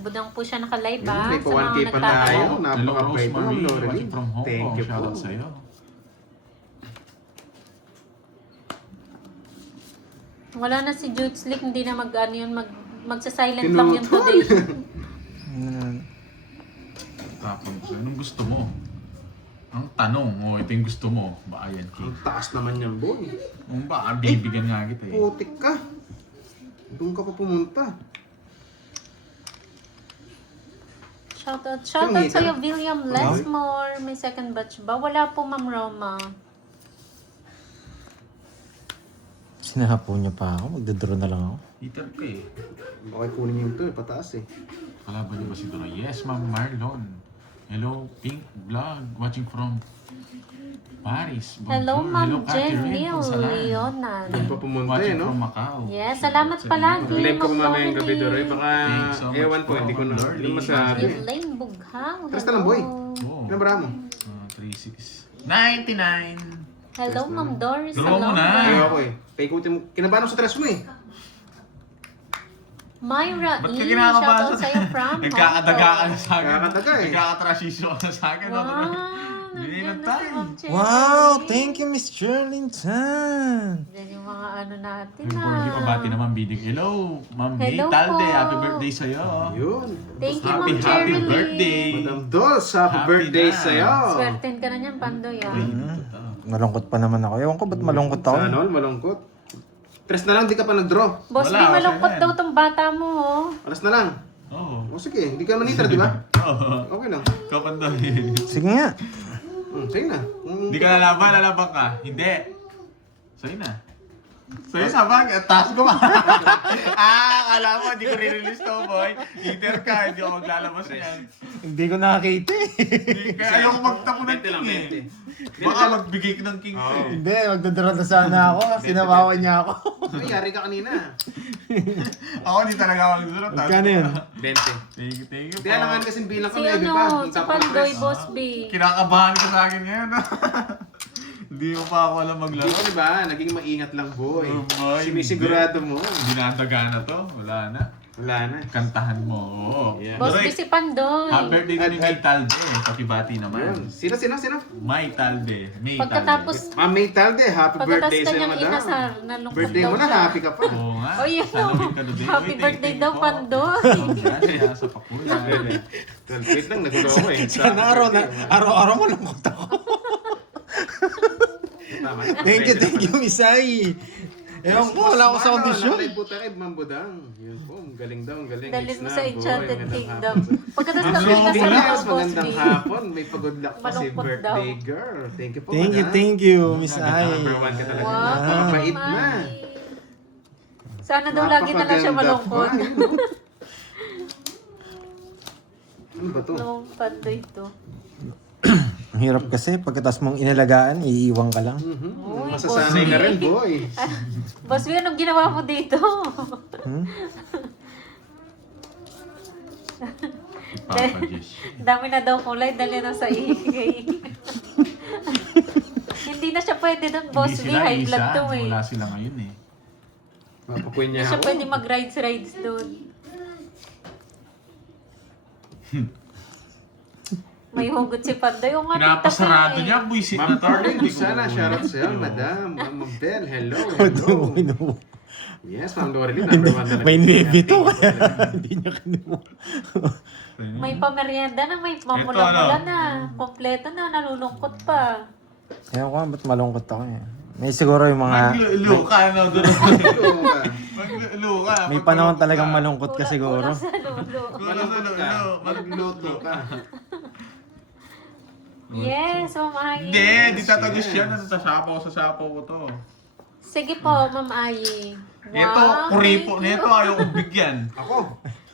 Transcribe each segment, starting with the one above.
Budang po siya naka-live Yun, ha. may Sa pa 1K mga pa nagtatanong. tayo. Hello, Napaka-bright mo, Rosemary. Lorelyn. Watching from Hong Thank Kong. you po. Shoutout sa'yo. Wala na si Jude Slick, hindi na mag-ano yun, magsa-silent lang yun today. Tapon ko sa'yo. Anong gusto mo? Ang tanong, ito yung gusto mo. Ba, ayan, Ang King. taas naman yan, boy. Ba, bibigyan nga kita eh. Putik ka. Doon ka pa pumunta. Shoutout Tingin ka. sa'yo, William Lesmore. May second batch ba? Wala po, Ma'am Roma. Sinahapo niya pa ako. Magdodraw na lang ako. Hitter ka eh. Okay, kunin yung ito eh, pataas eh. Kalaban niyo ba si Dora? Yes, Ma'am Marlon. Hello, Pink Vlog. Watching from Paris. Bonjour. Hello, Ma'am Catherine Jenny Ponsalan. Leonan. Doon pa pumunta eh, Watching no? from Macau. Yes, salamat palagi. Live ko mamayang gabi, Doroy. Baka, Thanks so much ewan ko, po, hindi ko na Lordy. hindi ko masabi. Elaine Bughang. Tres na lang, boy. Oo. Ano ba mo? 3,699. Hello, Ma'am Doris. Draw mo na. Ayaw ako eh. Paikutin mo. Kinabahan ako sa tres mo eh. Myra Ba't E. ka kinakabahan Shoutout sa'yo from Nagkakadaga ka Hong na sa akin. Nagkakadaga eh. Nagkakatrasisyo ka na sa akin. Wow. Hindi na nandiyan tayo. si Ma'am Cherry. Wow! Thank you, Miss Sherlyn Tan! Yan yung mga ano natin Yung Borgie pabati naman bidig. Hello, Ma'am May Hello Talde. po. Happy birthday sa'yo. Yun. Thank you, Happy, Ma'am happy Cherry. birthday. Madam Dolls, happy Happy birthday na. sa'yo. Swerten ka na niyan, Pandoy. Ah. Malungkot pa naman ako. Ewan ko ba't malungkot ako. Sana all, malungkot. Tres na lang, di ka pa nag-draw. Boss, Wala, di malungkot kasi daw tong bata mo. Oh. Alas na lang. Oo. O sige, hindi ka manitra, di ba? Oo. Okay lang. Kapandoy. Sige nga. Sige na. Hindi ka lalaban ka. Hindi. Sa'yo na. Sa'yo sa bag, taas ko pa. Akala mo, hindi ko re-release to, boy. Either ka, hindi ako maglalabas yan. Hindi ko nakakita eh. Kaya ayoko magtapo ng king eh. Baka magbigay ka ng king. Hindi, magdodraw na sana ako. Sinabawan niya ako. Ay, yari ka kanina. Ako hindi talaga ako nagsulat. Magkano yun? 20. Thank you Di po. alangan kasing bilang Si kami, di ano, ba? si Pandoy, Boss B. Kinakabahan ka sa akin ngayon. Hindi mo pa ako alam maglaro. Hindi ko, di ba? Naging maingat lang, boy. Oh, boy. Sinisigurado mo. Hindi na na to. Wala na. Wala na. Kantahan mo. Oo. Yeah. Boss Doroy, B si Pandoy. happy birthday ka ni May Talde. Pati-bati Ayun. naman. Sino? May Talde. May Pagkatapos, Ma'am May Talde, happy pagkatapos birthday sa'yo, kanyang madam. inasar, nalungkot Birthday daw mo na, siya. happy ka pa. Oo nga. Oh, yun. Salawin ka na din. Happy Uy, birthday thank daw, you po. Pandoy. Congrats, sa pakulan. Wait lang, nagulo ako eh. Sana araw-araw malungkot ako. Tama. Thank you, Miss Ai. Ewan ko, wala ako sa kondisyon. Nakalay po tayo, Ma'am Budang. Yun po, ang galing daw, ang galing. Dalhin It's mo na, sa boy. Enchanted Magandang Kingdom. hapon. Pagkatapos Ma'am ng Roma, inasar Yes, mo, Boss B. magandang hapon. May pagod luck pa si Malungkot birthday girl. Thank you po, Thank you, Miss Ai. Number one ka talaga. Wow, Napakabait na. Mami. Sana daw lagi na lang siya Napakaganda malungkot. pa, yun, no? Ano ba to? Nung Pandoy to. Ang hirap kasi, pagkatas mong inalagaan, iiwan ka lang. Uy, Masasanay boss. ka rin, boy. Boss B, anong ginawa mo dito? Papa Jish. Dami na daw kulay, dali na sa ikay. Hindi na siya pwede doon, Boss B. Hindi sila High blood isa. to eh. Wala sila ngayon eh. Mapapuin Hindi niya siya ako. pwede mag-rides doon. May hugot si Pandoy. O nga, Pinapasarado TikTok niya, buisit Ma'am na to. Darling, Hindi ko sana makuha. shoutout sa'yo, madam. Ma'am Bell, hello, Kinuha. hello. Yes, Ma'am Loreline, number one talaga. May nuebe to. Thank you po talaga. Hindi niya kinuha. May pamerienda na, may Ito, mamula-mula ano? na. Kompleto na, nalulungkot pa. Ewan ko, ba't malungkot ako eh. May siguro yung mga... Maglulo ka, no? Doon. Hello ka. Maglulo ka. May panahon talagang malungkot ka siguro. Kulang sa lulo. Malungkot ka. Magluto ka. Yes, Ma'am Ayi. Hindi, di tatagos yan. Natasapaw sa sapaw ko to. Sige po, Ma'am Ayi. Ito, kuripo thank you. nito. Ayaw kong bigyan. Ako.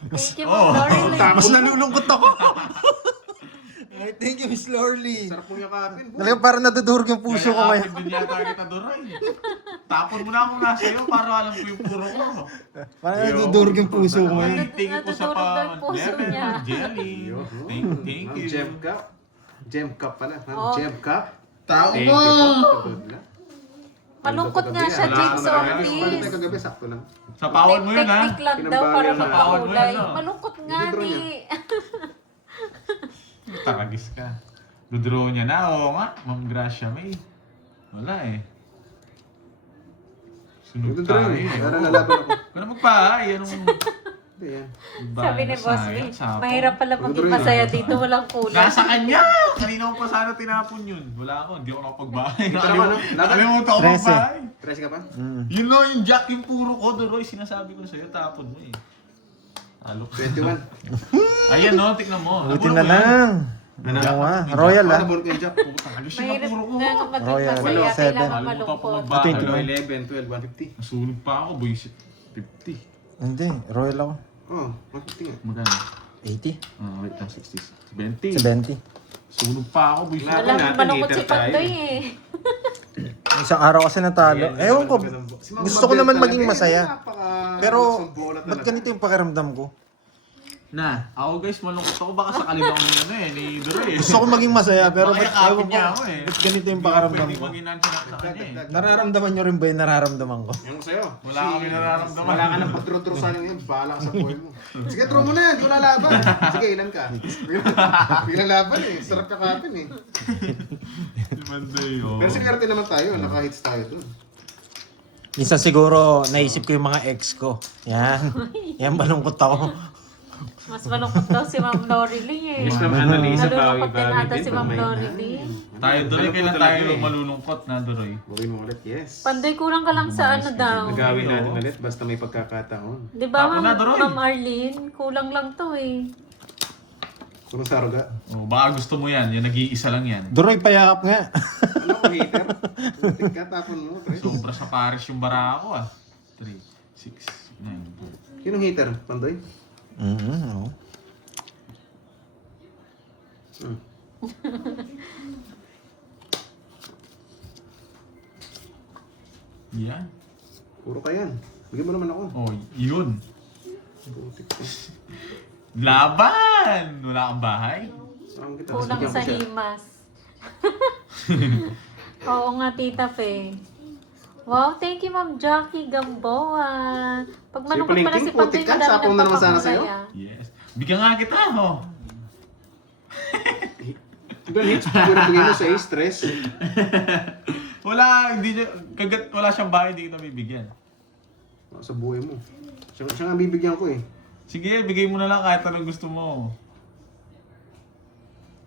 Thank you, Oh, Ma'am Loreline. Mas nalulungkot ako. Ay, thank you, Miss Lorly. Sarap mong yakapin, boy. Talagang parang nadudurog yung puso ko ngayon. Kaya din yata kita Doray. Tapon mo na ako nasa iyo para alam ko yung puro ko. Parang nadudurog yung puso ko ngayon. Thank you po sa Natutulog daw yung puso lemon, niya. jelly. Thank Ma'am you. Gem Cup. Gem Cup pala. Ma'am Oh. Gem Cup. Tao Thank mo! you po. Good luck. Malungkot nga siya, Wala James ka na Balik Ortiz. tayo kagabi, sakto lang. Sa pawon mo yun, ha? Technique lang daw para Pinambayan na. magpakulay. Pawon mo yun, no? Malungkot nga Hindi, bro, ni. Taragis ka. Dudro niya na, oo nga. Ma'am Gracia May. Wala eh. Sunog Ito tayo. rin. Para nalaban ako. Kung na magpahay, anong... Hindi yan. Sabi ni Boss Sayang, May, sapo. mahirap pala maging Dudro yun, masaya dito, walang kulay. Nasa kanya! Kanina ko pa sana tinapon yun. Wala ako, hindi ako nakapagbahay. Pero ano, laban? Nakalimutan ko 13. magbahay. Tres ka pa? Yun lang yung jack, yung puro ko, Doroy. Sinasabi ko sa'yo, tapon mo eh. Talo ka. 21. Ayan no, tignan mo. Buti Nabulok na mo yan. lang. Ano? Dalawa. Royal Ano ah. ball ko yung Jack? Halos yun Mahirap ang puro ko. na maging Royal. masaya, Walo, kailangan seven. malungkot. Bahay. 21. 11, 12, 150. Nasunog pa ako, boy. 50. Hindi, royal ako. Oh, 150 nga. Magkano? 80. Wait lang, 60. 70. 70. Sunog pa ako, boy. Wala. Walang natin, malungkot si hater tayo. Pandoy eh. Isang araw kasi natalo. Ewan ko. Si Ma'am Gusto ko Mabel naman talaga, maging masaya. napaka- Pero, isang bola ba't talaga. ganito yung pakiramdam ko? Na, ako guys, malungkot ako. Baka sakalin ako ni ano eh, ni Doroy. Gusto ko maging masaya, pero Baka ba't yakapin ewan ko, niya ako eh. ba't ganito yung pakiramdam Pwede ko? mag-inansya sa kanya eh. Nararamdaman nyo rin ba yung nararamdaman ko? Yung sa'yo. Wala kami nararamdaman. Wala ka nang pagturo-turusan ngayon. Bahala ka sa buhay mo. Sige, throw mo na yan. Kung lalaban. Sige, ilan ka? Biglang laban eh. Sarap kakapin eh. Si Mandoy, oh. Pero sigurarte naman tayo. Naka-hits tayo dun. Minsan siguro naisip ko yung mga ex ko. Yan. Yan malungkot ako. Mas malungkot daw si Ma'am Lorely eh. Miss Ma'am Annalisa, Nalulungkot din bawi-bawi ata din. si Ma'am Lorely. Tayo, Doroy, kailan Malungkot tayo talaga eh. malulungkot na, Doroy? Gawin mo ulit, yes. Pandoy, kulang ka lang sa ano daw. Nagawin natin ulit basta may pagkakataon. Di ba, Tapos na, Doroy. Ma'am Arlene? Kulang lang to eh. Kung sa aruga. Oh, baka gusto mo yan. Yan, nag-iisa lang yan. Duroy, payakap nga. Ano ko, hater? Putik ka, tapon mo. Tres. Sobra sa Paris yung bara ako ah. 3, 6, 9. Sinong hater? Pandoy? Oo. Hmm. Yan. Puro ka yan. Bigyan mo naman ako. Oh, yun. Putik ka. Laban! Wala kang bahay? Saan kita? Kulang Bigyan ko sa siya. himas. Oo nga, Tita Fe. Wow, thank you, Ma'am Jackie Gamboa. Pag malungkot pala si Palengking, putik Pandoy, ka. madami Sapong na naman sana nagpapakulay sa'yo. ah. Yes. Bigyan nga kita, oh. Doon hits, bigyan mo sa stress. Wala, hindi niya, kagat, wala siyang bahay, hindi kita bibigyan. Sa buhay mo. Siya nga bibigyan ko eh. Sige, bigay mo na lang kahit anong gusto mo.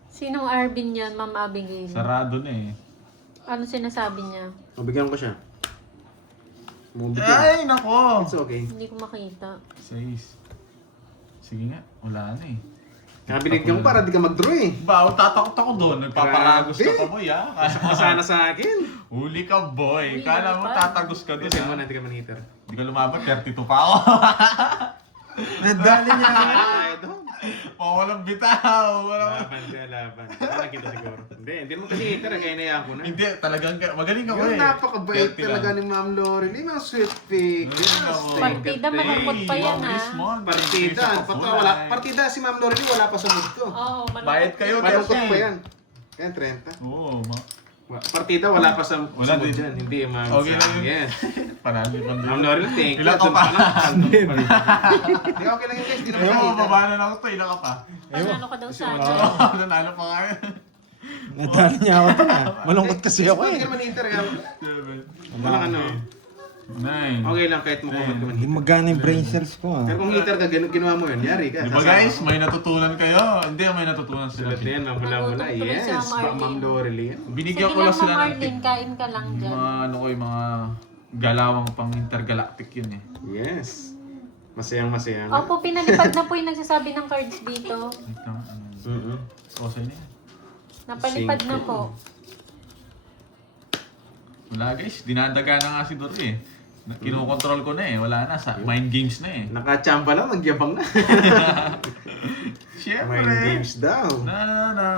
Sinong Arvin yan, Ma'am Abigail? Sarado na eh. Ano sinasabi niya? Bigyan ko siya. Bigyan. Ay, nako! It's okay. Hindi ko makita. 6. Sige nga, wala na eh. Binigyan ko para di ka mag-draw eh. Ba, tatakot ako doon. Nagpaparagos ka pa, boy, ah. Masana sa akin. Huli ka, boy. Huli Kala mo ka pa. tatagos ka doon, Kasi mo ah. na, di ka man-hitter. Hindi ka lumaban, 32 pa ako. Nadali niya. Tayo doon. Walang bitaw. Walang... Laban. Nakakita siguro. Hindi mo kasi hitter. Kaya nayaan ko na. Hindi, talagang magaling ka, boy. Yun, napakabait 30 talaga lang. ni Ma'am Lorely. Mga sweet pig. Galing ka, boy. Partida, malungkot pa yan, ah. Partida. Wala. Partida si Ma'am Lorely wala pa sa mood ko. Oo, malungkot. Bayad kayo, Malungkot Tessie. pa yan. Kaya 30. Oo, Partida wala pa sa Wala mood din. dyan. Hindi Ma'am. Okay lang yun. Yes. Parami pa doon. Ma'am Lorely, thank you. Ilan ka Doon pa? lang. Hindi, okay lang yun guys. Di naman Ayaw mo, nakita. mababa na lang ito. Ilan ka pa? Panalo ka daw sa ano. Oo, nanalo pa kayo. Nadali niya ako to na. Malungkot kasi ako Hindi eh. ka naman hitter. Kaya 7, walang ano. 9. Okay lang kahit mo comment ka man Hindi hitter. magana yung brain cells ko ah. Pero kung hitter ka, ginawa mo yun. Yari ka. Di ba guys, may natutunan kayo? Hindi, may natutunan sila. Sulat yan, mula-mula. Natutuloy Yes, si Ma'am Arlene. Ma'am Lorely yan. Binigyan Sige ko lang lang, sila Ma'am ng tip. Arlene, kain ka lang Yung dyan. mga, ano ko, yung mga galawang pang intergalactic yun eh. Yes. Masayang-masaya nga. Opo, pinalipad na po yung nagsasabi ng cards dito. Wait lang, ano. Mm-mm. Okay na yan. Napalipad na po. Wala guys, dinadaga na nga si Doro eh. Kinokontrol ko na eh, wala na. Mind games na eh. Nakachamba lang, nagyabang na. Siyempre. Mind games daw. Na.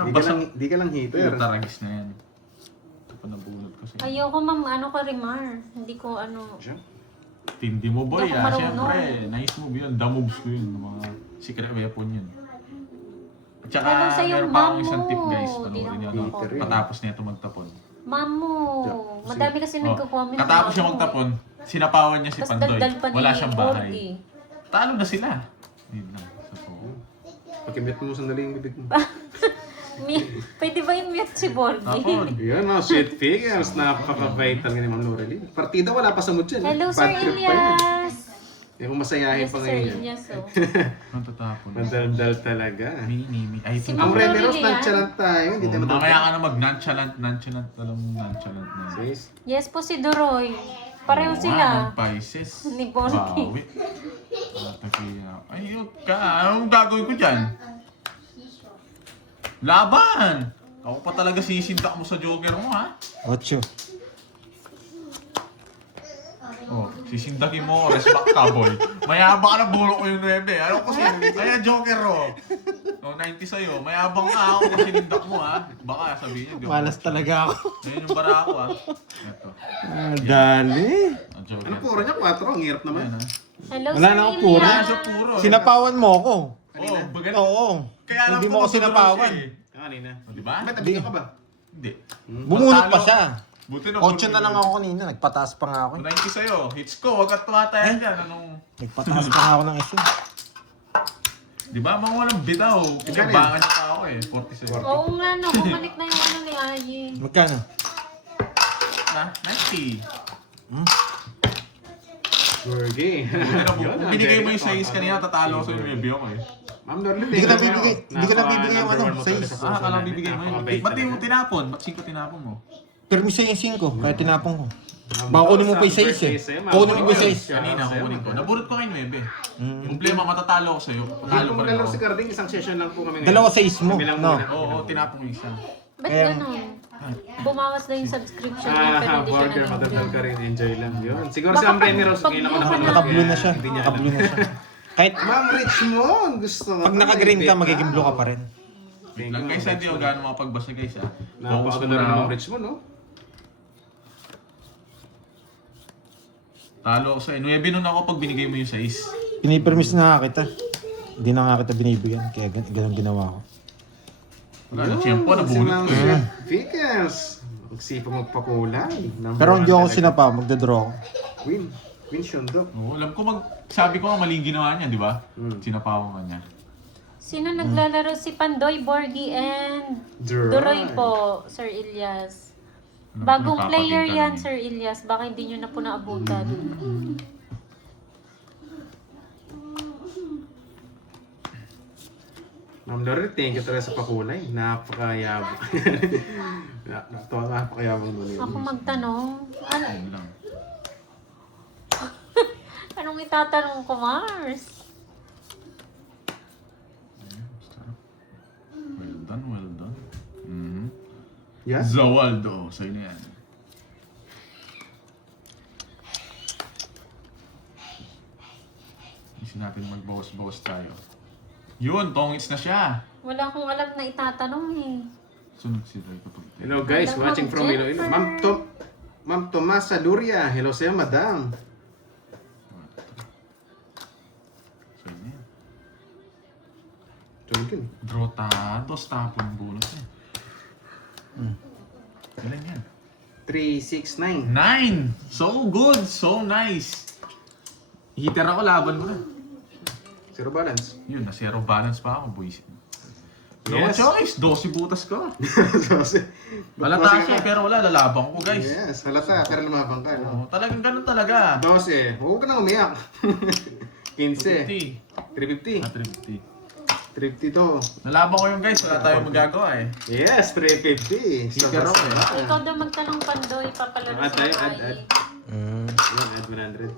Di ka lang hitter. Taragis na yan. Ito pa nabunot ko siya. Ayoko, Ma'am, ano ka, Rimar. Hindi ko, ano. Siya? Tindi mo boy Hindi ako ah, marunong. siyempre. Nice move yun. The moves ko yun. Mga secret weapon yun. At saka Lalo sa'yo, meron pa akong ma'am isang tip mo. guys. Di Panoorin na nyo. ako No? hater yun. Patapos na ito magtapon. Mamo, madami kasi nagko-comment. Katapos siya magtapon, sinapawan niya si Tapos Pandoy. daldal pa ni Wala siyang bahay. Borgie. Talo na sila. Yun lang. Totoo. Pakimit mo sandali yung bibig mo. Pwede ba i-mute si Borgie? Tapon. Yan o, sweet figures. Napakabait ang ni Ma'am Loreline. Partida wala pa sa mood yan. Hello, Sir Bad trip pa yan. Elias! Eh, kung masayahin Yes, pa Sir ngayon yan. Elias, oh. Ang tatapon. Madaldal talaga. Mini. Ay, Si ito. Ang Ma'am Remy Rose, Loreline, nonchalant tayo. Hindi tayo Mamaya matapos. ka na mag-nonchalant. Alam mo, nonchalant na. Sis. Yes po si Doroy. Pareho Oo, sila. Ang Pisces. Ni Borgie. Bawi. Ayun ka. Anong gagawin ko dyan? Laban! Ako pa talaga sisindak mo sa Joker mo, ha? 8. Oh, sisindakin mo, respect ka, boy. Mayabang ka na bulo ko yung 9. Ano kasi, kaya Joker, oh. Oh, 90 sa'yo. Mayabang ka ako kasi sinindak mo, ha? Baka sabihin niyo, Malas talaga ako. Ngayon yung bara ako, ha? Ito. Dali. Ang Joker. Ano puro niya? 4. Ang hirap naman. Ayan, ha? Hello, Wala Sir na akong puro. Elias. Sa puro. Sinapawan mo ako. Oh, bagal. Oo. Kaya lang Hindi mo po ako sinapawan. siya, eh. Kanina. Oh, di ba? Ba't nabigyan ka ba? Hindi. Bumunot pa siya. Buti na 8 na lang ako kanina. Nagpataas pa nga ako. 90 sa'yo. Hits ko. Huwag ka tumatayan dyan. Anong... Nagpataas pa nga ako ng isa. Di ba? Mga walang bitaw. Pinabangan niya pa ako, eh. 47. Oo nga, no. Bumalik na yung ano ni Ayi. Magkano? Na? 90. Borgie. Kung binigay mo yung 6 kanina, tatalo ko sa review ko, eh. Ma'am Loreline. Hindi ko na bibigay. Hindi ko na bibigay yung ano, size. Kala bibigay mo yun. Ba't di mo tinapon? Ba't 5 tinapon mo? Permiso yung 5, kaya tinapong ko. Baka kunin mo pa yung 6 eh. Kunin mo pa yung 6. Kanina, kukunin ko. Naburot ko kay 9. Mm. Problema, matatalo ko sa'yo. Hindi Patalo po pa rin maglalaro ako. si Carding. Isang session lang po kami ngayon. Dalawa 6 mo, Kami lang no? muna. Oo, tinapon ko yung isa. Ba't Kaya- ganun? Bumawas na yung subscription niya, pero hindi siya Burger, madaldal ka nag-green. rin. Enjoy lang. Yun. Siguro Baka si Ma'am Remy Rose. pag- Ngayon ako pag- napanood. Naka-blue na kaya siya. Hindi niya Naka-blue alam. na siya. Kahit Ma'am Richmond. Gusto nga. pag naka-green ka, magiging blue ka pa rin. Wait lang guys, hindi ako gaano makapagbasa guys, ha? Focus Napakaganda muna rin ako. ng Richmond, no? Talo ko sa'yo. 9 nun ako pag binigay mo yung 6. Pinipermis na nga kita. Hindi na nga kita binibigyan, kaya ganun ginawa ko. Wala na, tiyempo, Si nabunot Ma'am ko. Sweet Figures. Magsipang magpakulay. Number Pero hindi one ako talaga. sinapa, magdadraw ako. Win Shundok. Oo, alam ko sabi ko nga maling ginawa niya, di ba? Hmm. Sinapawan ka niya. Sino naglalaro? Si Pandoy, Borgie, and Doroy po, Sir Elias. Alam ko, Bagong nagpapating player ka yan, rin. Sir Elias. Baka hindi nyo na po naabutan. Ma'am Lorel, thank you talaga sa pakulay. Napakayabang. Napakayabang mo niya. Ako magtanong, ano, Yun lang. anong itatanong ko, Mars? Ayun, sarap. Well done, well done. Mhm. Yes? Zawaldo, sa'yo na yan. Isin natin magbawas-bawas tayo. Yun, tongits na siya. Wala akong alam na itatanong eh. Sunod si Roy kapag Hello guys, Hello, watching from Ma'am Iloilo. Jennifer. Ma'am Tomasa Luria. Hello sa'yo, madam. Sa'yo na yan. Tumigil. Drotados, tapon bonus eh. Ilan yan? 369. 9! So good! So nice! Hitter ako, laban mo na. Zero balance. Yun, na zero balance pa ako, boys. No Yes. choice, 12 butas ko. Kasi- Halata siya, pero wala, lalabang ko guys. Yes, halata. Pero lumabang ka, no? Oo, talagang ganun talaga. 12. Huwag ka na umiyak. 15. 350. 350. Ah, 350. 350 to. Nalaban ko yung guys, wala tayong magagawa eh. Yes, 350. Hitter ako eh. Ikaw daw magtanong, Pandoy, papalaro Add, sa add. Ayi. Yan, add 100.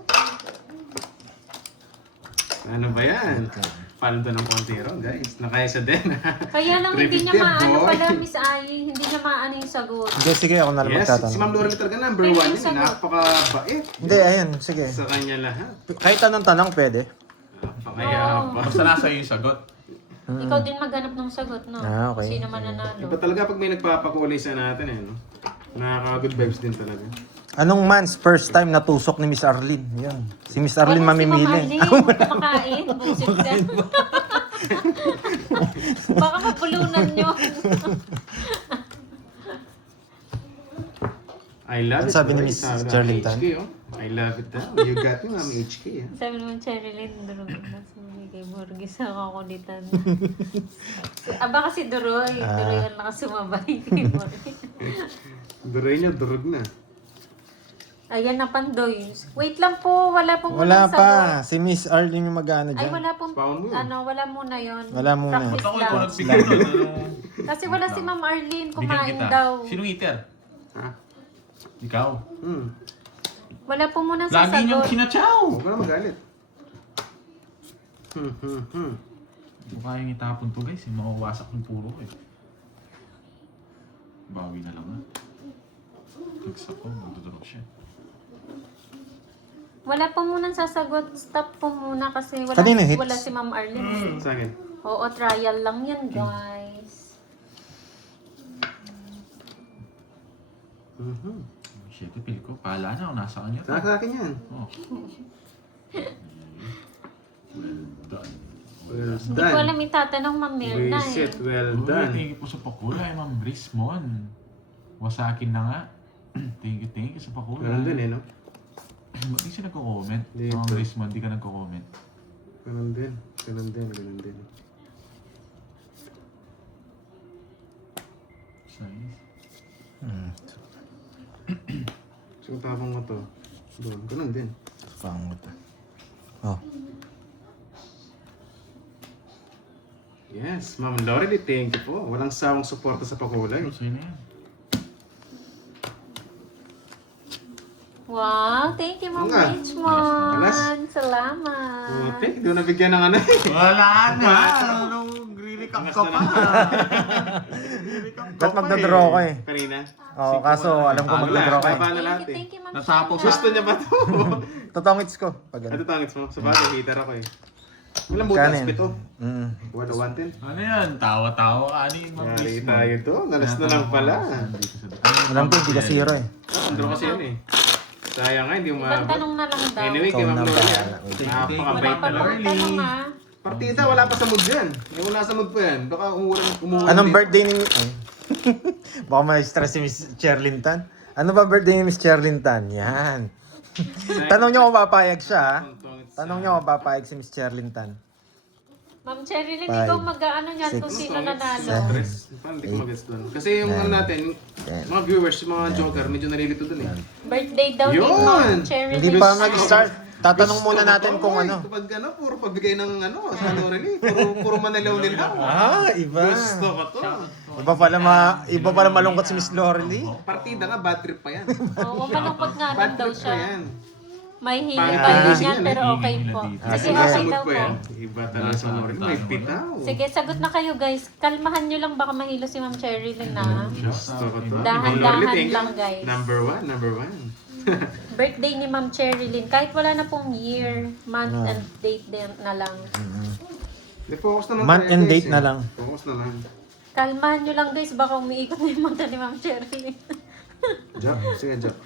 Ano ba yan? Paldo ng konti ron, guys. Nakaisa din. Kaya lang hindi niya 350, maano boy. pala, Miss Ayi. Hindi niya maano yung sagot. Hindi, sige, ako na lang Yes, si magtatanong. Ma'am Lorel talaga number Pero 1 yung yun. sagot. Napakabait Hindi, ayun, sige. sa kanya lahat. Kahit anong tanong pwede. Napakayabang. Basta nasa iyo yung sagot. Ikaw din maghanap ng sagot, no? Ah, okay. Sino mananalo. Iba talaga pag may nagpapakulay sa natin eh, no? Nakaka-good vibes din talaga. Anong man's first time natusok ni Miss Arlene? Yun. Si Miss Arlene mamimili. Si Ma'am Arlene, kumakain. Busit ka. Baka mapulunan nyo. I love Ano it. sabi ni boy. Miss Sabi ng Charlington? HK, oh. I love it daw. You got me, Mami HK. Ah. Sabi naman, Cherilyn, durog na sumili kay Borges ang kakulitan. Aba kasi Duroy. Duroy ang nakasumabay kay Borges. Duroy niya, durog na. Ayan na, Pandoy. Wait lang po, wala pong Wala unang sagot. pa. Si Miss Arlene yung mag-ano Ay, dyan. wala pong, Pound mo. wala muna yon. Wala muna. Practice Ako lang. ikaw nagbigay nun. Ano? Kasi wala si Ma'am Arlene, Bigyan kumain kita. daw. Sinong eater? Ha? Ikaw. Wala po muna Lagi niyong sasagot. kinachaw. Huwag ka na magalit. Hindi ko kayang itapon to guys. Mawawasak yung puro ko eh. Bawi na lang ha. Nagsak ko, magdudurog siya. Wala po muna sasagot. Stop po muna kasi Kanina hits? wala si Ma'am Arlene. Sa akin. Oo, trial lang yan, guys. Shit, pil ko. Pahala na ako. Nasa kanya to. Sa akin yan. Oh. Well done. Well Hindi ko alam done. itatanong Ma'am Mirna eh. Reset, well Uy, done. thank you po sa pakulay, Ma'am Rismon. Wasakin na nga. Thank you sa pakulay. Ganun din eh, no? Ba't di siya nagko-comment? Dito. Ma'am Rismon, di ka nagko-comment. Ganun din. Ganun din, ganun din. Size. So, tapang mo to. Doon, ganun din. Pangot. Oh. Yes, Ma'am Lorelei, thank you po. Walang sawang suporta sa pakulay. Ano sa'yo na yan? Wow, thank you Ma'am Nga. Richmond. Alas. Salamat. Puti, hindi ko nabigyan ng ano eh. Wala na! Anong re-recap ka pa? Re-recap Ba't magdadraw ko eh? Kanina. Oo, kaso alam ko magdadraw ka eh. Baba na lahat eh. Thank you Ma'am Nasapok Charlene. Gusto niya ba to? Totongits ko. Pag Ano ano. tangits mo? Sa bagay, hitter ako eh. Walang butas, Kanin. pito. Mm. Wala, 110. Ano yan? Tawa-tawa ka ni Ma'am Yari Rismon. tayo to. Nalas na lang pala. Alam ko, hindi ka zero eh. Andro kasi yun eh. Sayang nga, hindi mo Ibang maabot. tanong na lang daw. Anyway, Ikaw kay Ma'am na Lorelei bahala. ah. Wala Napakabait pa na pong Lorelei. tanong ha. Partida, wala pa sa mood yan. Yung wala sa mood pa yan. Baka umuulan Anong dito. birthday ni... Ay. Baka ma-stress si Miss Cherlintan. Ano ba birthday ni Miss Cherlintan? Yan. Tanong niyo kung papayag siya ha. Tanong niyo kung papayag si Miss Cherlintan. Ma'am Cherilyn, Five, ikaw mag-ano niyan kung six, sino nanalo. seven, Paano hindi ko mag-gets doon? Kasi yung ano natin, mga viewers, yung mga joker, medyo nalilito doon eh. Birthday daw ni Yun! Ma'am Cherilyn. Hindi pa mag-start. Tatanong muna natin kung ano. Kapag ano, puro pabigay ng ano, sa Lorelei. Puro manalaw-lilaw. Ah, iba. Gusto ko to. Iba pala malungkot si Miss Lorelei. Partida nga, bad trip pa yan. Oo, malungkot nga Bad lang daw trip pa siya. yan. May hili Pangit pa ang rin gising yan, yan, pero okay po. Ah, Sige, sige, okay sa mood daw ko po. yan. Iba talaga sa Lorelei. May pitaw. Sige, sagot na kayo guys. Kalmahan nyo lang, baka mahilo si Ma'am Cherilyn na. Gusto ko to. Dahan-dahan Lorelei, thank you. lang, guys. Number one. Birthday ni Ma'am Cherilyn. Kahit wala na pong year, month, and date din na lang. Di, focus na lang Month tayo, and guys, date eh. na lang. Focus na lang. Kalmahan nyo lang guys, baka umiikot na yung mata ni Ma'am Cherilyn. Jack, sige Jack.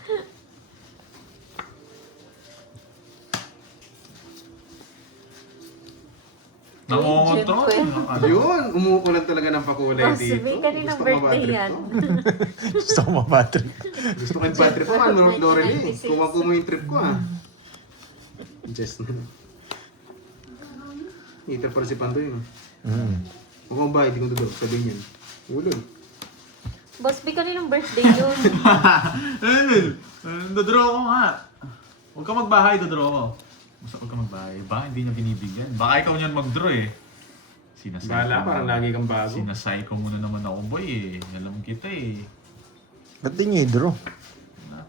Nangongontrol. Yun, umuulan talaga ng pakulay Oh, dito. sabi kaninang Gusto ko birthday ma-bad trip yan. to. Gusto ko ma-battery. Gusto ko yung bad trip ko, ano, Lorelei. 1996. Kuha mo yung trip ko, ah. Just na. Heater pa rin si Pandoy, no? Huwag mong bahay, di ko dudog. Sabihin yun. Ulol. Boss B, kaninang birthday yun? Dodraw ko nga. Huwag ka magbahay, dodraw ko. Basta huwag ka magbahay. Baka hindi niya binibigyan. Baka ikaw niyan mag-draw eh. Sinasay Bahala, ko parang muna. lagi kang bago. Sinasay ko muna naman ako, boy eh. Alam kita eh. Ba't di niyo i-draw?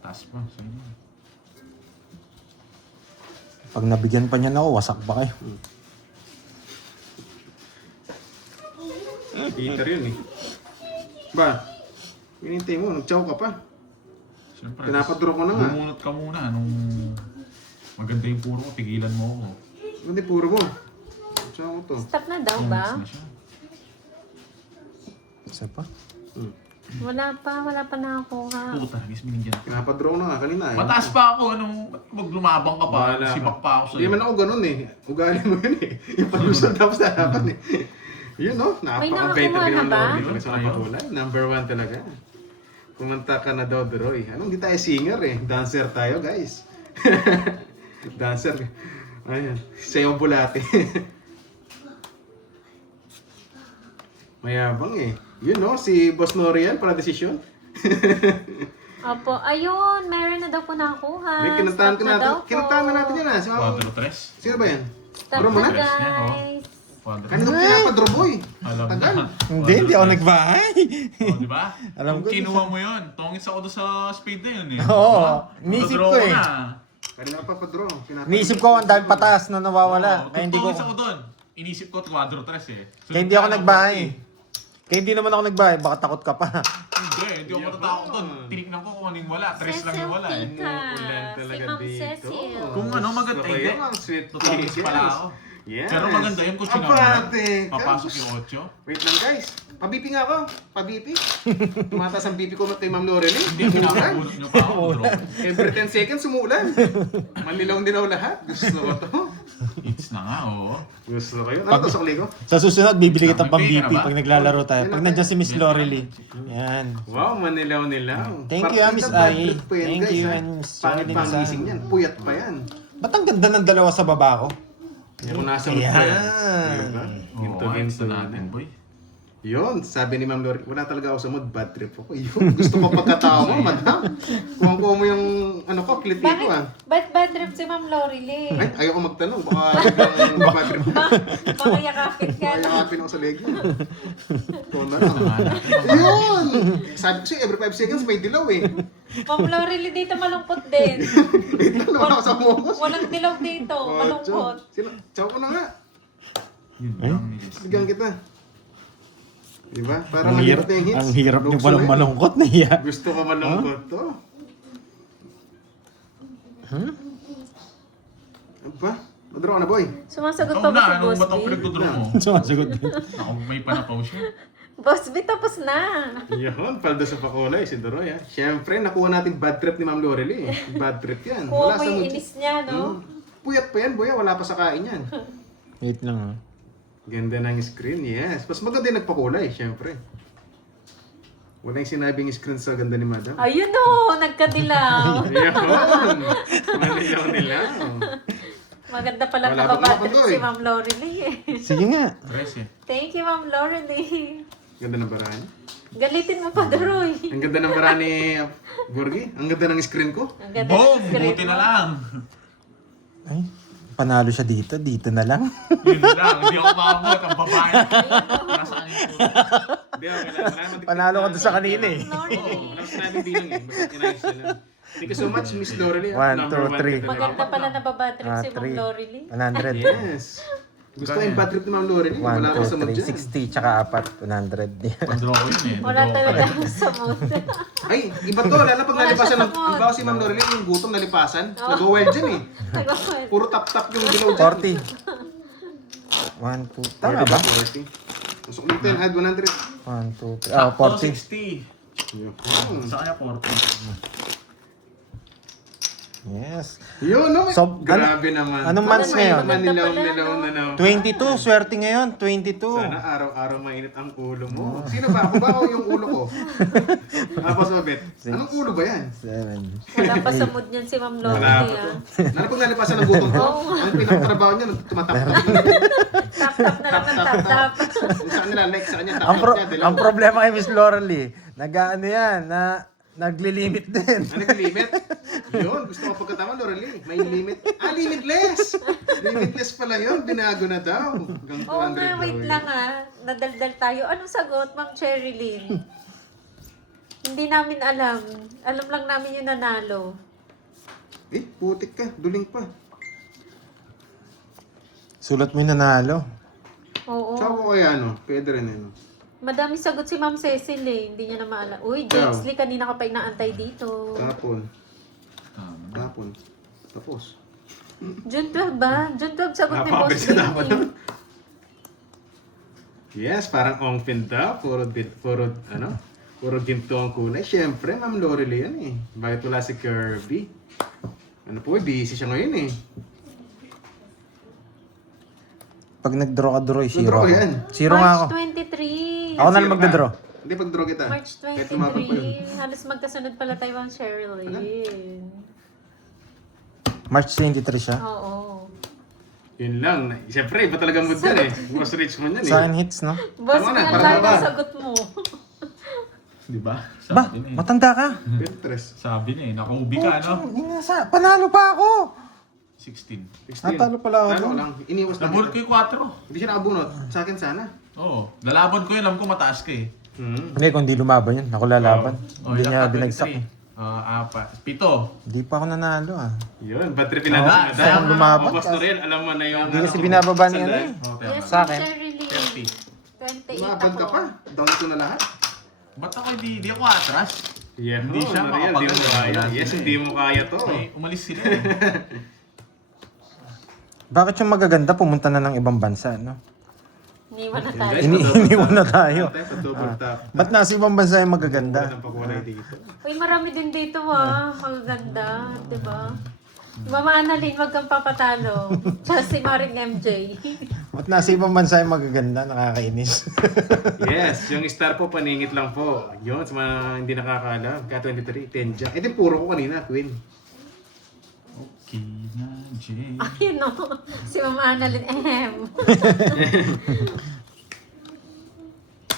Taas pa. Sige. Pag nabigyan pa niya na ako, wasak pa kayo. Heater yun, eh. Ba? Hinintay mo, nag-chow ka pa. Siyempre. Pinapadraw ko na nga. Bumunot ka muna. Nung maganda yung puro ko, tigilan mo ako. Hindi, puro mo. Chow ko to. Stop na daw ba? Next na siya. Isa pa? Wala pa nakakuha. Puta, guys, binigyan. Pinapadraw na nga kanina, eh. Mataas pa ako, anong maglumabang ka pa, Bahala ka. sibak pa ako Hindi sa'yo. naman ako ganun eh. Ugali mo yun eh. Yung pag-usap tapos na harapan eh. Yun no, May napaka-bait nakakuha na ba? dito sa pakulay. Number one talaga. Kumanta ka na daw, Droy. Anong di tayo singer eh? Dancer tayo, guys. Dancer. Ayan. Sayaw bulate. Mayabang eh. Yun no, si Boss Noriel para desisyon. Opo, ayun, meron na daw po nakuha. May kinantahan Stop na daw po. Kinantahan na natin yan ha. Quadro 3. Sino ba yan? Stop Bro mo na na? guys. Quadro. Kanino pinapadroboy? Alam na. Tagal. Hindi ako nagbahay. Oh, di ba? Alam Kung ko. kinuha mo yun, tongis ako doon sa speed na yun eh. Oo, inisip Dodraw ko eh. na. Kanina pa pa-draw. Niisip ko ang dami pataas na nawawala. Oo, Kaya hindi ko tongis ako doon. Inisip ko quadro 3 eh. kaya hindi ako nagbahay. Kaya hindi naman ako nagbahay, baka takot ka pa. Hindi ako matatakot doon. Tinignan ko kung ano yung wala. 3 lang yung wala eh. Cecil Ulan Tita. talaga Si Ma'am dito. Cecil. Kung ano, maganda Gusto ko hindi. yun, ang sweet Totongis pala ako. Yes. Pero maganda yun kung sinama. Abate. Papasok yung 8. Wait lang guys. Pa-BP nga ako. Pa-BP. Tumataas ang BP ko kay Ma'am Lorelei. Hindi, pinapabunot nyo pa ako, bro. Every 10 seconds umuulan. Manilaw-nilaw lahat. Gusto ko to. It's na nga, oo. Gusto ko yun. Ano to sa ko? Sa susunod, bibili kita pang Bibili ka BP na ba? pag naglalaro tayo. Pag nandiyan si Miss Lorelei. Yan. Wow, manilaw-nilaw. Thank you, Miss Partida bad Ai. trip po yan, Thank guys, you, ha? and Miss Pangit Charlene pang San. gising yan. Puyat pa yan. Ba't ang ganda ng dalawa sa baba ko? Yung nasa mood pa yan. Ayan. Diba? Oo, ayos na natin, boy. Yun, sabi ni Ma'am Lorelei, wala talaga ako sa mood, bad trip ako. Yun, gusto ko pagkatao mo, madam. Kuha mo yung, ano ko, kliti ko ah. Ba't bad trip si Ma'am Lorelei? Ay, ayaw ko magtanong, baka biglang bad trip ko. Baka yakapin ka na. Ayakapin ako sa leg niya. Kung na lang. Yun! Sabi ko siya, every 5 seconds may dilaw eh. Ma'am Lorelei dito malungkot din. Wait lang, wala ako sa mukos. Walang dilaw dito, malungkot. Sino? Chow ko na nga. Yun lang, Miss. Bigyan kita. Diba? Para Ang hirap, malipot na yung hits. ang hirap niyo Lukso palang na yun. malungkot na iya. Gusto ko malungkot to. Aba? Madraw ka na, boy. Sumasagot Oo pa ba na, si anong Boss ba't ang B? pinagdodro mo? Sumasagot din. Ako, may panapaw siya. Boss B, tapos na. Yun, paldo sa pakulay, si Doroy. Siyempre, nakuha natin bad trip ni Ma'am Lorelei. Bad trip yan. Kuha mo sa yung mood. inis niya, no? Puyat pa yan, boy. Wala pa sa kain yan. Wait lang ah. Ganda ng screen, yes. Mas maganda yung nagpakulay, siyempre. Wala yung sinabing screen sa ganda ni Madam. Ayun o, nagkadilaw. Yun! Manilaw nila. Maganda pala Wala na pa babatrip naman to, si eh. Ma'am Lorelei eh. Sige nga. 13. Thank you, Ma'am Lorelei. Ganda ng baraan. Galitin mo pa, Droy. Ang ganda ng baraan ni Borgi. Ang ganda ng screen ko. Ang ganda Boom! ng screen Buti mo. na lang. Ay, panalo siya dito. Dito na lang. Yun lang, hindi ako maabot. Ang babae. Nasaan yung Hindi, okay lang. Wala naman Panalo ka doon sa kanina eh. Lorelei. Wala naman sinabing di lang eh. Basta inayos nila. Thank you so much, Miss Lorelei. One, Number two, one three. ka talaga. Maganda pala na babatrip si Ma'am Three. Lorelei. 100. Yes. Gusto ko yung bad trip ni Ma'am Lorelei. 1, Wala pa sa mood 2, dyan. 3, 60, tsaka 4, 100. Pandraw ko yun eh. Wala Pandraw ko talaga eh. ako sa mood. Ay, iba to. Lalo pag Wala nalipasan siya ng... sa mood. Ang bawa si Ma'am Lorelei, yung gutom nalipasan. Nag-wild dyan eh. Nagwakwento. Puro tap-tap yung dilaw dyan. 40. 1, 2, tama ba? 40. Gusto ko dito yung add 100. 1, 2, 3. Ah, Sakto, 40. 60. Yun. Sa kanya 40. Yes. Yun, no? So, Grabe naman. anong months ngayon? Manilaw. 22, swerte ngayon. 22. Sana araw-araw mainit ang ulo mo. Sino ba? Ako ba o yung ulo ko? Tapos mabit. Anong ulo ba yan? 7. Wala pa sa mood niyan si Ma'am Wala Lorelei. pa to. ah. Lalo pag nalipasan ng gutom ko, ang pinakatrabaho niya, tumatap-tap. Tap-tap na naman, tap-tap. Yung sa kanila, like sa kanya, Ang, tap-tap niya, dilaw. ang problema kay Miss Lorelei, nag-ano yan, naglilimit din. Ano yung limit? Yun, gusto ko pagkatama, Lorelei. May limit. Ah, limitless! Limitless pala yun. Binago na daw. Hanggang 200 Oo nga, daw wait yun. lang Nadaldal tayo. Anong sagot, Ma'am Cherilyn? Hindi namin alam. Alam lang namin yung nanalo. Eh, putik ka. Duling pa. Sulat mo yung nanalo. Oo. Tsaka ko kaya ano, pwede rin ano. Madami sagot si Ma'am Cecil eh. Hindi niya na maalam. Uy, James Lee, kanina ka pa inaantay dito. Tapon. Tama. Tapon. Tapos. June 12 ba? June 12 sagot ni Boss Napakabilis na dapat Lee. naman. Yes, parang Ong Pinta. Puro ginto ang kulay. Siyempre, Ma'am Lorelei yan eh. Bakit wala si Kirby? Ano po, busy siya ngayon eh. Pag nag-draw ka, draw, Nag-draw zero ka ako. yan. Zero nga ako. March 23. Ako na lang Zero magda-draw. Hindi, pag-draw kita. March Kahit lumabag pa yun. 23. Halos magkasunod pala tayo ang Sherilyn. March 23 siya. Oo. Yun lang. Siyempre, iba talaga mood yan eh. Boss Richmond yan eh. Sa akin hits, no? Boss, Tama na, yan para lang ba? ang sagot mo. Di ba? Ba, Sabi na eh. matanda ka. Pinterest. Sabi na eh. Nakaubi ka, no? Panalo pa ako. 16. 16. Natalo pala ako Talo doon. lang. Iniwas lang. Nabunot ko kita. yung 4. Hindi siya nakabunot. Sa akin sana. Oo. Nalaban ko yun. Alam ko mataas ka eh. Hindi, kung di lumaban yun. Ako lalaban. Hindi niya binagsak eh. 7. Hindi pa ako nanalo ah. Yun, bad trip natin Ah, si kaya Madam. lumaban. Boss Noriel, alam mo na yung... Hindi kasi binababa niya Sandali. eh. Yes, Sa akin? Sherilyn. 28 Lumabag ka ako. pa. Down ko na lahat. Ba't ako hindi ako atras? Yeah, Hindi siya Noriel, di mo makapagano. kaya. Wala Yes, sila hindi eh. mo kaya to. Ay, umalis sila eh. Bakit yung magaganda pumunta na ng ibang bansa, no? Iniwan na tayo. Iniwan na tayo. Tayo, pa-double tap. Ba't nasa ibang bansa yung Wala magaganda? nang pakulay dito. Uy, marami din dito magaganda. Diba? Mama Annalyn, wag kang papatalo. Siya si Maring MJ. Ba't nasa ibang bansa yung magaganda? Nakakainis. Yes, yung star po, paningit lang po. Yun, sa mga hindi nakakaalam. K23, Tenja. Ito yung puro ko kanina, Queen. Okay na, Jay. Ayun no. Si Mama Annalyn.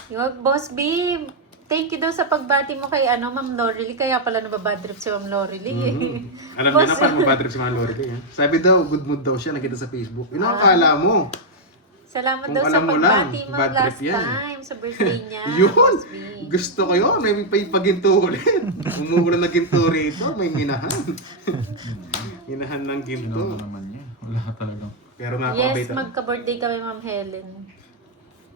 Yung Boss B, thank you daw sa pagbati mo kay Ma'am Lorely. Kaya pala nababadrip si Ma'am Lorely. Alam niyo na paano mabatrip si Mga Lorely. Eh. Sabi daw, good mood daw siya, nakita sa Facebook. Yun ang akala mo. Salamat Kung daw sa alam mo lang, pagbati mo bad trip last yan. time sa birthday niya. Yun! Boss B. Gusto ko yun. May paginto ulit. Umubra na ginto rito. May minahan. Minahan ng ginto. Sino naman niya? Wala talagang. Pero Yes, nakaka-update. magka-birthday kami Ma'am Helen.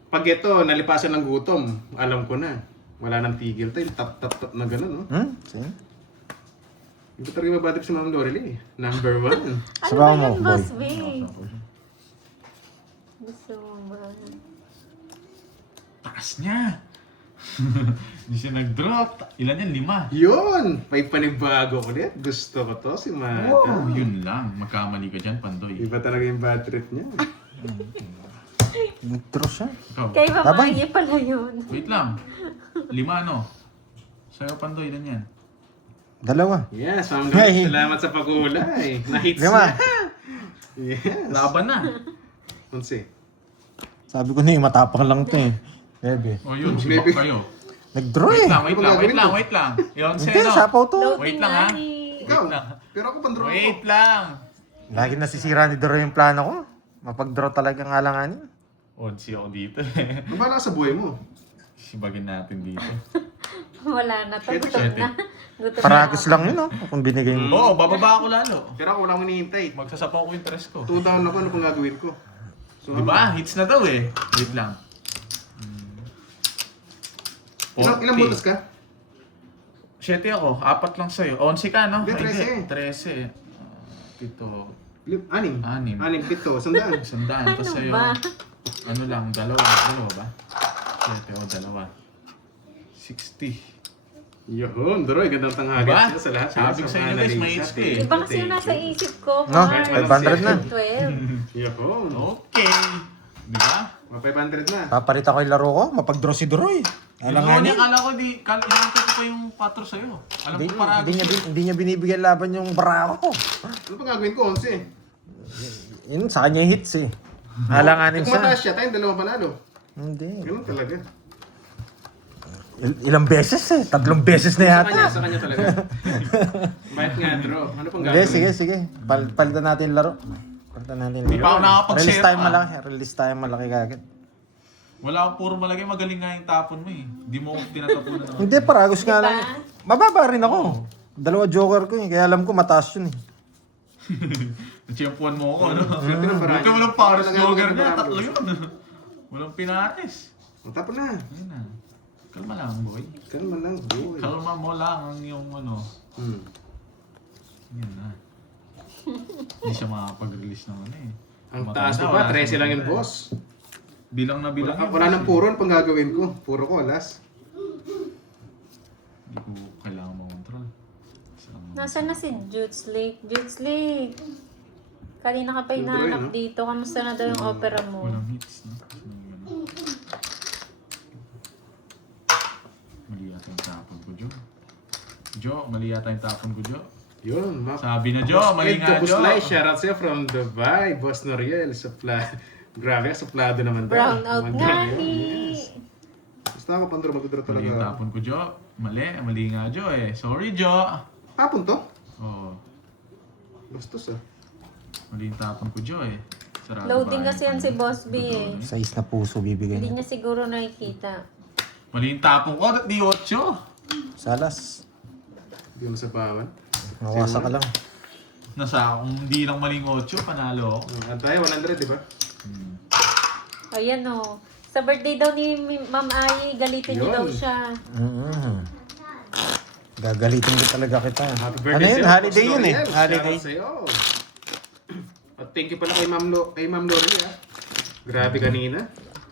Pag ito, nalipasan ng gutom, alam ko na. Wala nang tigil tayo. Tap na gano'n, no? Sige. Hindi ko talaga mabatrip si Ma'am Lorely. Number 1. Ano Sabaw ba mo, yun, Boss boy. B? Gusto mo ba? Taas niya! Hindi siya nag-drop. Ilan yan? 5. Yun! May panibago ulit. Gusto ko to, si Mata. Oh, yun lang. Magkamali ka dyan, Pandoy. Iba talaga yung bad trip niya. Nag-draw siya. Ikaw. Kay Mama Laban. niya pala yun. Wait lang. 5 ano? Sa'yo, Pandoy, ilan yan? 2. Yes, Ma'am Hey. Lorely, salamat sa pag-uulay. Na-hits 5. na. Yes. Laban na. 11. Sabi ko na matapang lang to eh. Bebe. O yun, Maybe. sibak kayo. Nag-draw Wait eh. lang, wait lang, wait lang, wait lang. Yun, Hindi, sino? sapaw to. Wait Loading lang, nga ha? ni... Ikaw, Wait lang. pero ako pandraw Wait ko. lang. Lagi nasisira ni Draw yung plano ko. Mapag-draw talaga ng alanganin. Onsi ako dito. Mabala ka sa buhay mo. Sibagin natin dito. Wala na to. Shit, Gutom shit. na. Gutom Paragos na. lang yun, no? Kung binigay mo. Oo, bababa ako lalo. Pero ako wala akong hinihintay. Magsasapaw ko yung tres ko. 2 down ako, ano pang gagawin ko? So, Diba? Hits na daw eh. Wait lang. Ilang butas ka? 7 ako. 4 lang sa'yo. 11 ka, no? Hindi, Ay, 13. 13. Pito. 6. Anim. 7, 100. Sandaan. Tapos Ano sa'yo. ba? Ano lang, dalawa ba? 7 o dalawa. 60. Yun, Droy, gandang tanghali Diba? sila sa lahat. Sabi ko sa inyo, guys, may Analisa, hits ka eh. Iba kasi yung nasa isip ko. No, March 500 na. 12. Yun. Okay. Diba? Mga 500 na. Papalit ako yung laro ko. Mapag-draw si Draw eh. Alam Alanganin. kala ko di, inangkit ko pa yung 4 sa'yo. Alam ko paragos. Hindi niya binibigyan laban yung bara ko. Ano pang gagawin ko? 11. Yun, sa kanya yung hits eh. Alanganin Kung mataas siya. siya, tayong 2 panalo. Hindi. Ganun talaga. Ilang beses eh. 3 beses na yata. Sa kanya talaga. Bait nga, Dro. Ano pang Hindi, gagawin? sige. Palitan natin yung laro. Palitan natin yung Di pa ako laro. nakapag-share. Release tayo malaki. Release tayo malaki kagad. Wala akong puro malagay. Magaling nga yung tapon mo eh. Di mo ako tinatapunan naman. Hindi, paragos nga Diba? lang. Mababa rin ako. 2 joker ko eh. Kaya alam ko mataas yun eh. Nachempuan mo ako, ano? Swerte ng paraan. Buti walang pares Talaga jogger yung na. paraan. 3 yun. Walang pinares. Tapon na. Ayun na. Kalma lang, boy. Ganun man lang, boy. Kalma mo lang ang yung ano. Yan na. Hindi siya makakapag-release ng ano eh. Ang Matanda, taas mo wala pa, 13 siyang lang yung maganda eh. boss. Bilang na bilang. Wala, wala nang puro, ano pang gagawin ko? Puro ko, alas. Hindi ko kailangan makontrol. Nasaan na si Jutes Lake? Jutes Lake! Kanina ka pa Yung hinahanap drawing, no? dito. Kamusta na daw yung opera mo? Walang hits, no? Jo, mali yata yung tapon ko, Jo. Yun, map. Sabi na, Jo, mali nga, Jo. Kapuslay, shoutout sa'yo from Dubai, Boss Noriel. Grabe, suplado naman daw. Brown out Mga nga ganyan. ni. Yes. Basta ako pandro, magdodro Mali yung talaga. tapon ko, Jo. Mali nga, Jo eh. Sorry, Jo. Tapon to? Oo. Bastos ah. Mali yung tapon ko, Jo eh. Sarado Loading ba? kasi yan si Boss B eh. Sais na puso bibigay Hindi niya. niya siguro nakikita. Mali yung tapon ko, at di 8. Salas. Hindi mo sa bawan. Nawasa ka lang. Nasa kung hindi lang maling 8, panalo ako. Antay, 100, di ba? Ayan o. Sa birthday daw ni Ma'am Ai, galitin niyo Yun. daw siya. Gagalitin ko talaga kita. Happy Ano birthday yun? sa'yo, Holiday Boss yun eh. Noriel. Holiday. Shoutout sa'yo. At thank you pala kay Ma'am Lorely ah. Grabe kanina.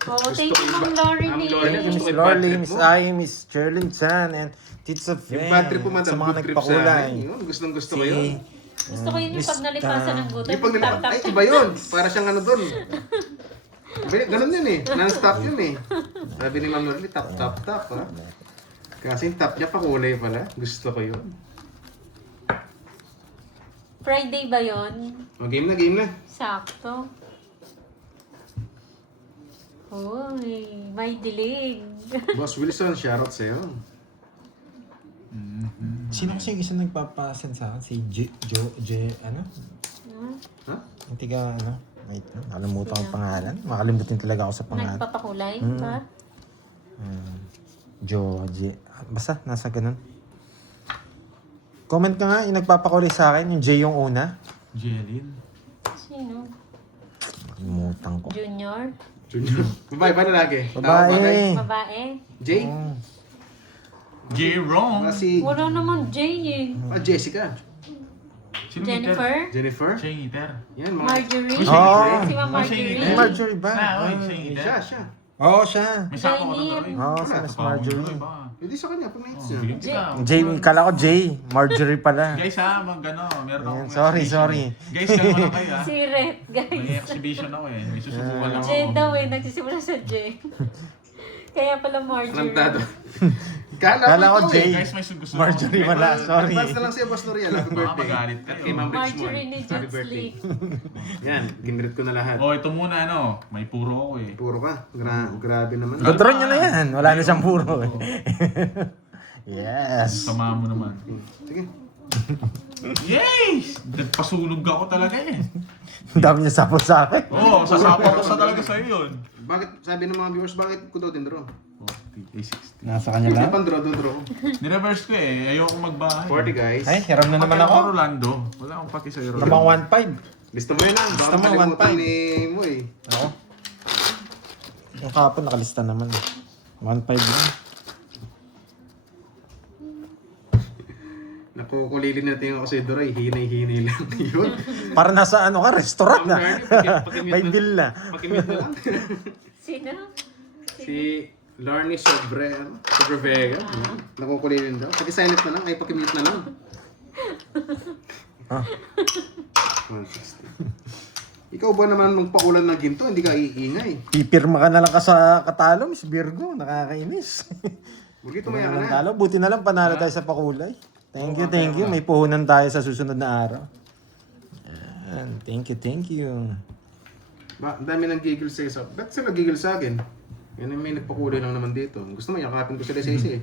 Oo, thank you Ma'am Lorely. Ma'am Lorely, Miss gusto ko yung Lorly, bad trip Miss mo. Ai, Miss Cherlyn Chan, and Titsa Yung Fen. bad trip po, madam. Sa mga Good trip sa nagpakulay. amin. Yun, gustong-gusto ko yun. Gusto ko yun yung pag nalipasan ng gutom. Yung pag Tap, tap, ay, tap. iba yun. Para siyang ano dun. Ganun yun eh. Non-stop yun eh. Sabi ni Ma'am Lorely, tap, tap, tap ha. Kasi yung tap niya pa kulay pala. Gusto ko yun. Friday ba yon? O, game na. Sakto. Uy, may dilig. Boss Wilson, shoutout sa'yo. Sino kasi yung isa nagpapasan sa akin? Si ano? Hmm? Ha? Yung tiga, ano? Wait, nakalimutan ko ang pangalan. Makalimutin talaga ako sa pangalan. Nagpapakulay ba? Basta, nasa ganun. Comment ka nga, yung nagpapakulay sa akin, yung J yung una. Jelin. Sino? Nakalimutan ko. Junior? Junior. Babae ba na lagi? Babae. Babae? Jay? Oh. J-Wrong. Si Wala naman Jay eh. Jessica. Sino Jennifer? Jennifer. Siya yung eater. Yan, mga... Marjorie? Oh. Si Ma'am Oh, siya Marjorie? yung Marjorie ba? Oy, siya yung eater. Siya. Oo, siya. May sako ko Jenny. doon. Oo, sa Miss Marjorie. Hindi sa kanya, pag nights niya. Bigyan kita. J, kala ko J. Marjorie pala. Guys ha, gano, meron Ayan, akong sorry, exhibition. sorry. Guys, kalma lang kayo ha. Si Red, May guys. exhibition ako eh. May susubukan lang J ako. daw eh. Nagsisimula sa J. Kaya pala Marjorie. Plantado. Kala ko ikaw J. eh. Guys, may gusto Marjorie wala, sorry. Advance na lang siya, Boss Noriel. Happy Baka birthday. magalit kayo. At kay Ma'am Richmond. Marjorie ni Happy Jet birthday. Sleep. Yan, ginrit ko na lahat. Oh, ito muna ano. May puro ako eh. Puro ka. Grabe naman. Control niya na yan. Wala na siyang puro eh. Yes. Sama mo naman. Sige. Yay! Nagpasunog ako talaga eh. Ang dami niya sapot sa akin. Oo, sasapa ko sa talaga sa'yo yun. Bakit, sabi ng mga viewers, bakit ko daw din draw? Oh, TK60. Nasa kanya Hindi lang. pa draw, don't draw. Nireverse ko eh. Ayoko magbahay. 40 guys. Ay, hiram na naman ako. Rolando. Wala akong pati sa'yo Rolando. Namang 1.5. Lista mo yun lang. Lista Baka mo, makalimutan 1.5. ni mo eh. Ako. Yung kahapon nakalista naman. 1.5 lang. Nakukulilin natin ako sa Doray. Hinay-hinay lang yun. Para nasa ano ka, restaurant na. Pakimute May na- bill na. Pakimute na lang. Sino? Si Lorny Sobre Vega. Nakukulilin daw. Pati silent na lang. Ay, pakimute na lang. Ah. 160. Ikaw ba naman magpakulan ng ginto? Hindi ka iingay. Pipirma ka na lang ka sa katalo, Miss Virgo. Nakakainis. Huwag tumaya ka na. Talo, buti na lang panalo tayo sa pakulay. Thank you, thank you. May puhunan tayo sa susunod na araw. Yan. Thank you. Ang dami ng giggle sa'yo. Ba't sila giggle sa akin? Yan ang may nagpakulay lang naman dito. Gusto mo, yakapin ko sila sa isa eh.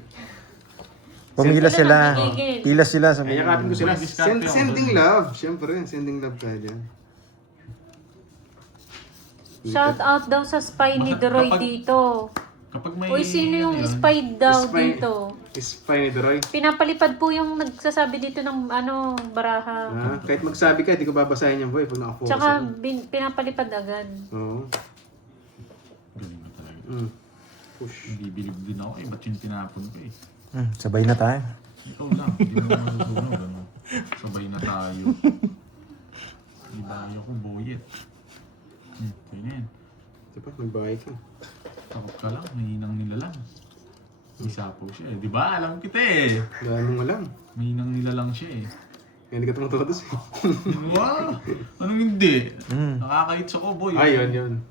Pumila sila. Gigil. Pila sila sa Ay, yakapin ko sila. May discount yun. Sending love. Siyempre, sending love tayo dyan. Shout out daw sa spy ni Baka- Doroy kapag- dito. Kapag may... Uy, sino yung ano yun, spy daw Spy. dito? Is fine ni Doroy. Pinapalipad po yung nagsasabi dito ng ano, baraha. Kahit magsabi ka, hindi ko babasahin yung boy pag nakafocus Tsaka ako. pinapalipad agad. Oo. Galing na talaga. Push. Bibilib din ako eh. Ba't yung tinapon ko eh? Sabay na tayo. Ikaw lang. Hindi mo naman nasusunog. Ano? Sabay na tayo. Di ba ayoko boyet? Ganyan. Diba, nagbahay ka. Takot ka lang. Mahinang nila lang. Isa po siya eh. Di ba? Alam kita eh. Dahil mo lang. Mahinang nila lang siya eh. Hindi ka tumatutos eh. Wow! Anong hindi? Mm. Nakakahits ako boy. Ay, yun.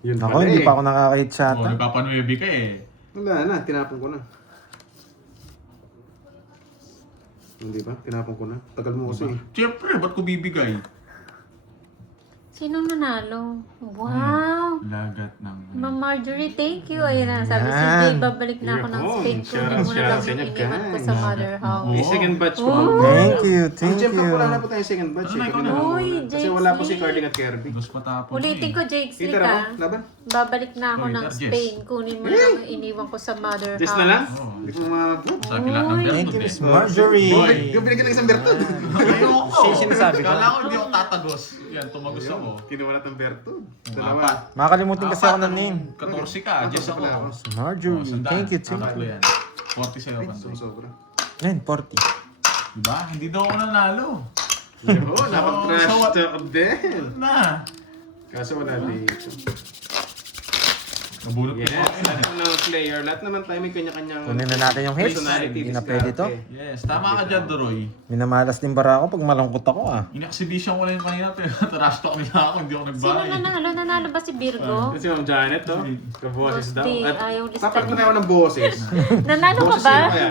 Yun Ako, pala hindi eh. pa ako nakakahit sa Oh, ata. nagpapanuebi ka eh. Wala na, tinapon ko na. Hindi ba? Tinapon ko na. Tagal mo kasi. Siyempre, ba't ko bibigay? Sinong nanalo? Wow! Lagat ng... Ma'am Marjorie, thank you. Ayun na, sabi si Yan. Jay, babalik na ako ng Yun. Spain. Kunin mo na lang Shout out yung sa iniwan ko inyo, sa guys. mother house. May second batch po. Thank you, Ang thank Jem, you. wala na po tayong second batch. Ano, eh. ikaw Kunin na. mo Uy, muna. Kasi James wala po si Lee. Carding at Kirby. Dos patapon Ulitin ko, Jake Slick, Peter, ha? ako? Laban? Babalik na ako Uy, ng Jess. Spain. Kunin mo na lang yung iniwan ko sa mother Just house. na lang? Oo. Hindi ko mabot. Sa akin lahat ng Uy. Thank bertud you, eh. Miss Marjorie. Boy, yung binigyan ng isang bertod. Ayoko! Siya yung sinasabi ko. Kala ko hindi ako tatagos. Yan, tumagos ako. Kinuha natin bertod. Apat. Dalawa. Makakalimutin kasi ako ng name. 14 ka, Jess ako. Marjorie, Sandaan. thank you, thank Tatlo you. yan. 40 sa'yo, Ay, Pantoy. sobra. Yan, 40. Diba? Hindi daw ako nanalo. Yo, nakapag-trash so what? talk din. Ano na? Kaso wala dito. Nabulot ko Yes, ako. lahat ng player, lahat naman tayo may kanya-kanyang Kunin na natin yung hits. personality, Hindi na pwede to. diskarte. Yes, tama ka dyan, Doroy. Minamalas din bara ako pag malungkot ako ah. In-exhibition ko lang yung kanina, pero trash talk nila ako, hindi ako Sino nagbahay. nanalo? Nanalo ba si Virgo? Kasi Ma'am Janet, to. Kaboses daw. Gusti, At ayaw listahan. tapat na ako ng boses. Nanalo ka Boses ba? sino kaya?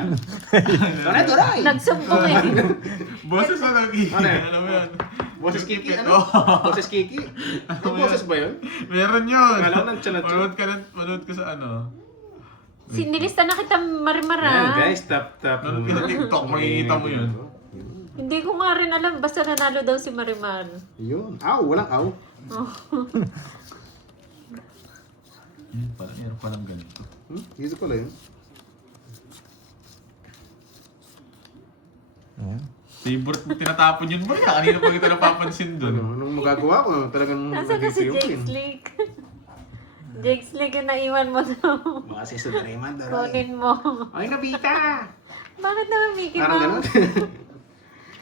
Janet, Doray! Nagsumbong eh. Boses na nag-i. Ano yan? Alam mo yan? Boses Kiki, Yung ano? tipid, Boses Kiki? Ang boses ba yun? Meron yun. Kala ko nang tsanat yun. Manood ka sa ano. Sinilista na kita Yan Marimara. guys, tap. Nanood ka sa TikTok, makikita mo yun. Hindi ko nga rin alam. Basta nanalo daw si Marimar. Yun. Aw, walang aw. Yun pala, meron palang ganito. Dito pala yun. Ayan. Favorite mo tinatapon yun mo na. Kanina pa kita napapansin dun. Anong magagawa ko? Talagang Nasa kasi nag-iisip Jake yun. Slick. Jake Slick yung naiwan mo daw. Baka si Sudraman, Doray. Kunin mo. Ay, nabita! Bakit naman Mickey Parang ganun. Mouse?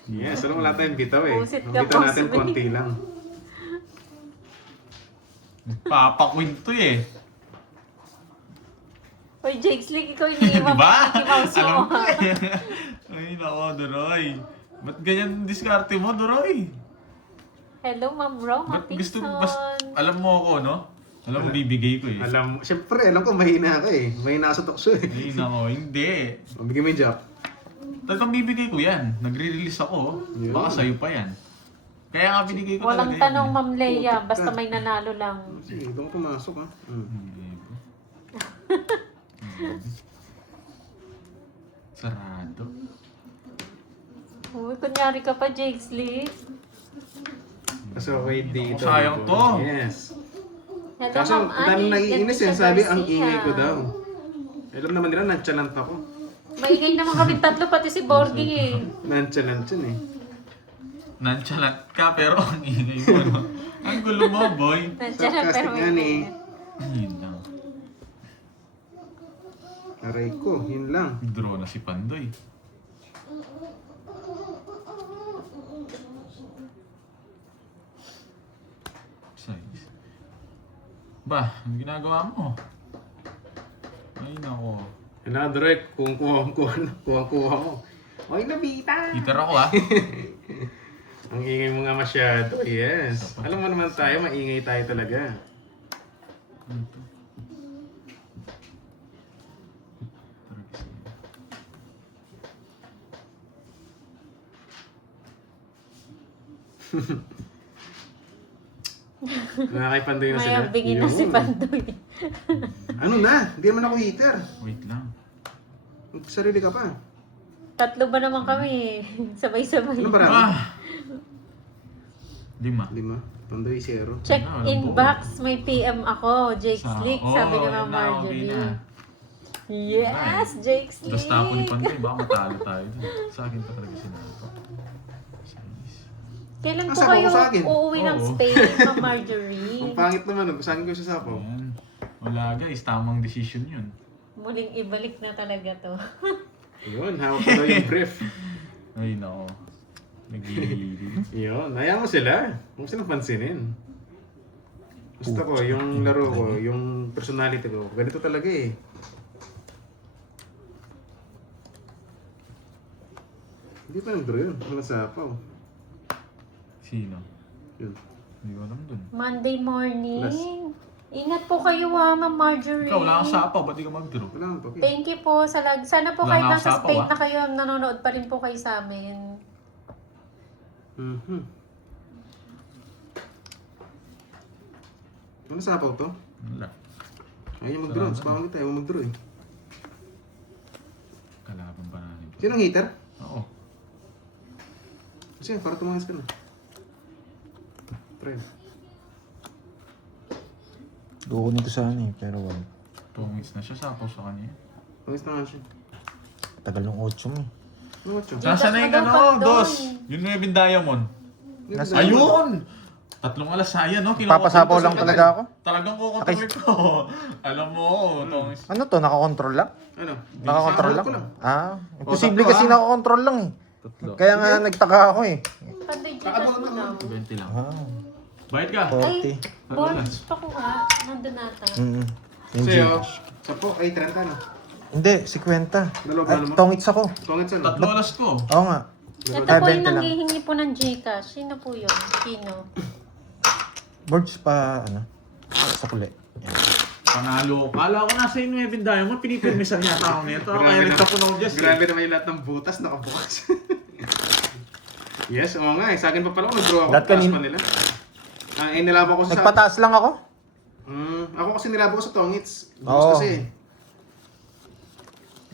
Yes, pero wala tayong bitaw eh. Pusit Ang ka, bitaw natin Boss May. konti lang. Papakwento eh. Uy, Jake Slick, ikaw yung iniwan mo Diba? Mickey Mouse Alam mo. ko eh. Ay, nako, Doroy. Ba't ganyan diskarte mo, Doroy? Hello, Ma'am Roma Ba't gusto, Pinson. alam mo ako, no? Alam mo, bibigay ko eh. Alam, siyempre, alam ko mahina ka eh. Mahina ka sa tukso eh. Ay, nako, hindi. Bigyan mo yung job. Talagang bibigay ko yan. Nagre-release ako. Yun. Baka sa'yo pa yan. Kaya nga binigay ko Walang talaga tanong, yan. Ma'am Leia. Basta may nanalo lang. Sige, doon ka pumasok ha. Sarado. Uy, kunyari ka pa, Jake Slick. Kasi okay dito. Sayang to. Yes. Hello, Kaso, Ma'am ang daming Annie. naiinis eh. Leticia Sabi, ang Garcia. ingay ko daw. Alam naman nila, nonchalant ako. Maingay naman kami tatlo, pati si Borgie eh. Nonchalant yun eh. Nonchalant ka, pero ang ingay mo, no? Ang gulo mo, boy. Nandiyan na, Sarcastic pero nga may eh. Yun lang. Aray ko, yun lang. Draw na si Pandoy. Size. Ba, ano ginagawa mo? Ay, nako. Kailangan direct, kung kuha mo. Oy, nabita! Heater ako, ah. Ang ingay mo nga masyado, yes. Alam mo naman tayo, maingay tayo talaga. Nakakaipandoy na sila. Mayabingin na si Yun. Pandoy. Ano na? Hindi naman ako heater. Wait lang. Sarili ka pa. Tatlo ba naman kami? Sabay-sabay. Ano ba rami? Ah! 5. 5. Pandoy 0. Check Ano, alam ko. inbox, may PM ako. Jake Sa- Slick, Oo, sabi ni yun Ma'am na, okay Marjorie. na. Yes, Jake Slick. Tapos tapo ni Pandoy, baka matalo tayo dun. Sa akin pa talaga sinato. Kailan po Nasa kayo ako sa akin. uuwi ng Oo. Spain, Ma'am Marjorie? Ang pangit naman, saan ko sa sapaw? Ayan. Wala guys, tamang decision yun. Muling ibalik na talaga to. Yun, hawak ko daw yung brief. Ay, nako. Nagigilid. Yun, hayaan mo sila. Huwag mo silang pansinin. Gusto ko, yung laro ko, yung personality ko, ganito talaga eh. Hindi pa nag-draw yun. Wala sapaw. Sino? Yun. Hindi ko alam dun. Monday morning. Last. Ingat po kayo Ma'am Marjorie. Ikaw, wala kang sapaw. Ba't di ka mag-draw? Wala nang pake. Thank you po sa lag. Sana po Wala kahit nga nasa usapaw, Spain ah. na kayo, nanonood pa rin po kayo sa amin. Ano sapaw to? Wala. Ayaw mag-draw. Sabawan kita. Ayaw mag-draw eh. Kalaban pa natin. Sino ang hater? Oo. Kasi para tumangis ka na. Try. Kukunin ko sana eh, pero wala. 2 weeks na siya. Sapaw sa kanya. Tumangis na nga siya. Tagal ng 8 mo eh. Ano ba siya? Nasaan na yung Gcash mo daw, ano? Pagdoy. Dos! Yung 9 diamond. Nasa- Ayun! 3 alas saya, no? Papasapaw lang talaga ako. Talagang kukontrol ko. Alam mo, itong... Ano to? Nakakontrol lang? Ano? Nakakontrol Sapaw lang? ko lang. Ah, imposible tatlo, kasi ah. nakakontrol lang eh. Kaya nga nagtaka ako eh. Pandoy Gcash mo daw. 20 lang. Ah, Bayad ka. 40. Bonus pa ko nga. Nandun nata. Yung Sa'yo, Gcash. 10, ay 30 na. Hindi, 50. Dalawa At mo? tongits ako. Tungit saan? 3 alas ko. Oo nga. Ito Ay, po yung 20 lang. nanghihingi po ng Gcash. Sino po yun? Sino? Birds pa, ano, sa kuli. Yan. Panalo. Kala ko nasa yung 9 diamond. Pinipirmisan yata ako nito. Kaya nagtapunaw dyan. Grabe naman yung lahat ng butas nakabukas. Yes, oo nga eh. Sa akin pa pala kung nag-draw ako, Lahat taas kanin- pa nila. Nilaban ko sa... Nagpataas lang ako. Ako kasi nilaban ko sa tongits. Bukas Oo. kasi eh.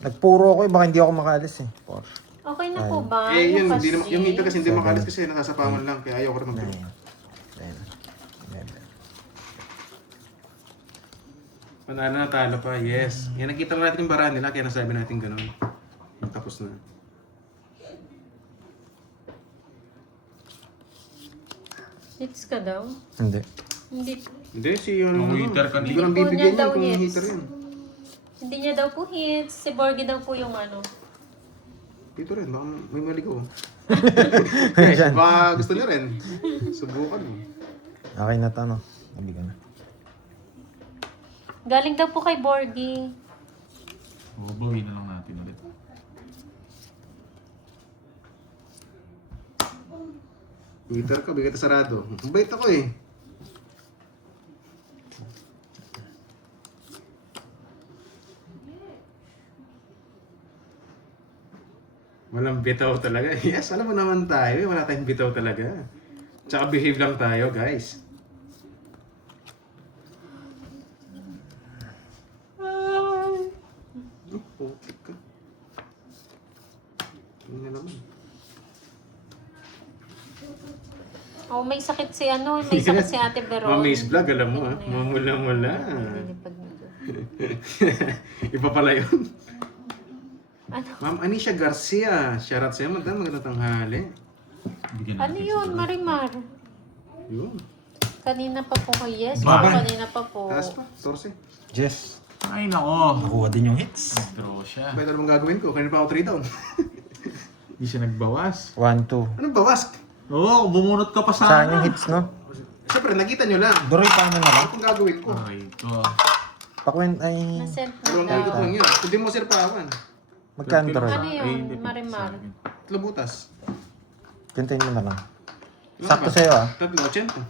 Nagpuro ako eh, baka hindi ako makaalis eh. Porsche. Okay na po ba? Eh yun, kasi. yung hito kasi hindi Seven. makalis kasi nakasapawan lang. Kaya ayaw ko rin mag-draw. 9, 11. Panalo na talo pa, yes. Yan, nakita lang natin yung bara nila, kaya nasabi natin gano'n. Tapos na. Hits ka daw? Hindi. Hindi. Hindi, si yun. Ang hater ka Hindi ni- ko lang Hindi po bibigyan niya yan daw kung hits. hater yun. Hindi niya daw po hits. Si Borgie daw po yung ano. Dito rin, baka may mali ko. Ayan. Baka gusto niya rin. Subukan mo. Okay na to, no? Sabi ka na. Galing daw po kay Borgie. Bubawin na lang natin ulit. Hater ka, bigay sarado. Ang bait ako eh. Walang bitaw talaga. Yes, alam mo naman tayo. Wala tayong bitaw talaga. Tsaka behave lang tayo, guys. Putik ka. Ano na naman? Oh, may sakit si ano, may sakit si Ate Veron. Mami's vlog, alam mo ha. Mamula-mula. Nilipad nito. Iba pala yun. Ano? Ma'am Anisha Garcia. Shoutout sa'yo, madam. Magandang tanghali. Bigyan Ano natin yun, siguro. Marimar? Yun. Kanina pa po ko. Yes, Ba? po, kanina pa po. Taas pa. Torse. Jess. Ay, nako. Nakuha din yung hits. Draw siya. Better mong gagawin ko. Kanina pa ako 3 down. Hindi siya nagbawas. 1, 2. Anong bawas? Oo, bumunot ka pa Saan yung sana. hits, no? Siyempre, nakita nyo lang. Doroy, paano na lang? Ano pong gagawin ko? Aray ko. Pakwent ay... Nasent Dalawang na ikot daw. lang yun. Hindi mo sir pawan. Magkano Doroy? Ano yun, Ay, hindi. Marimar? Tatlo butas. Kuntayin mo na lang. Ilan Sakto ba? sa'yo ah. Tatlo, 80.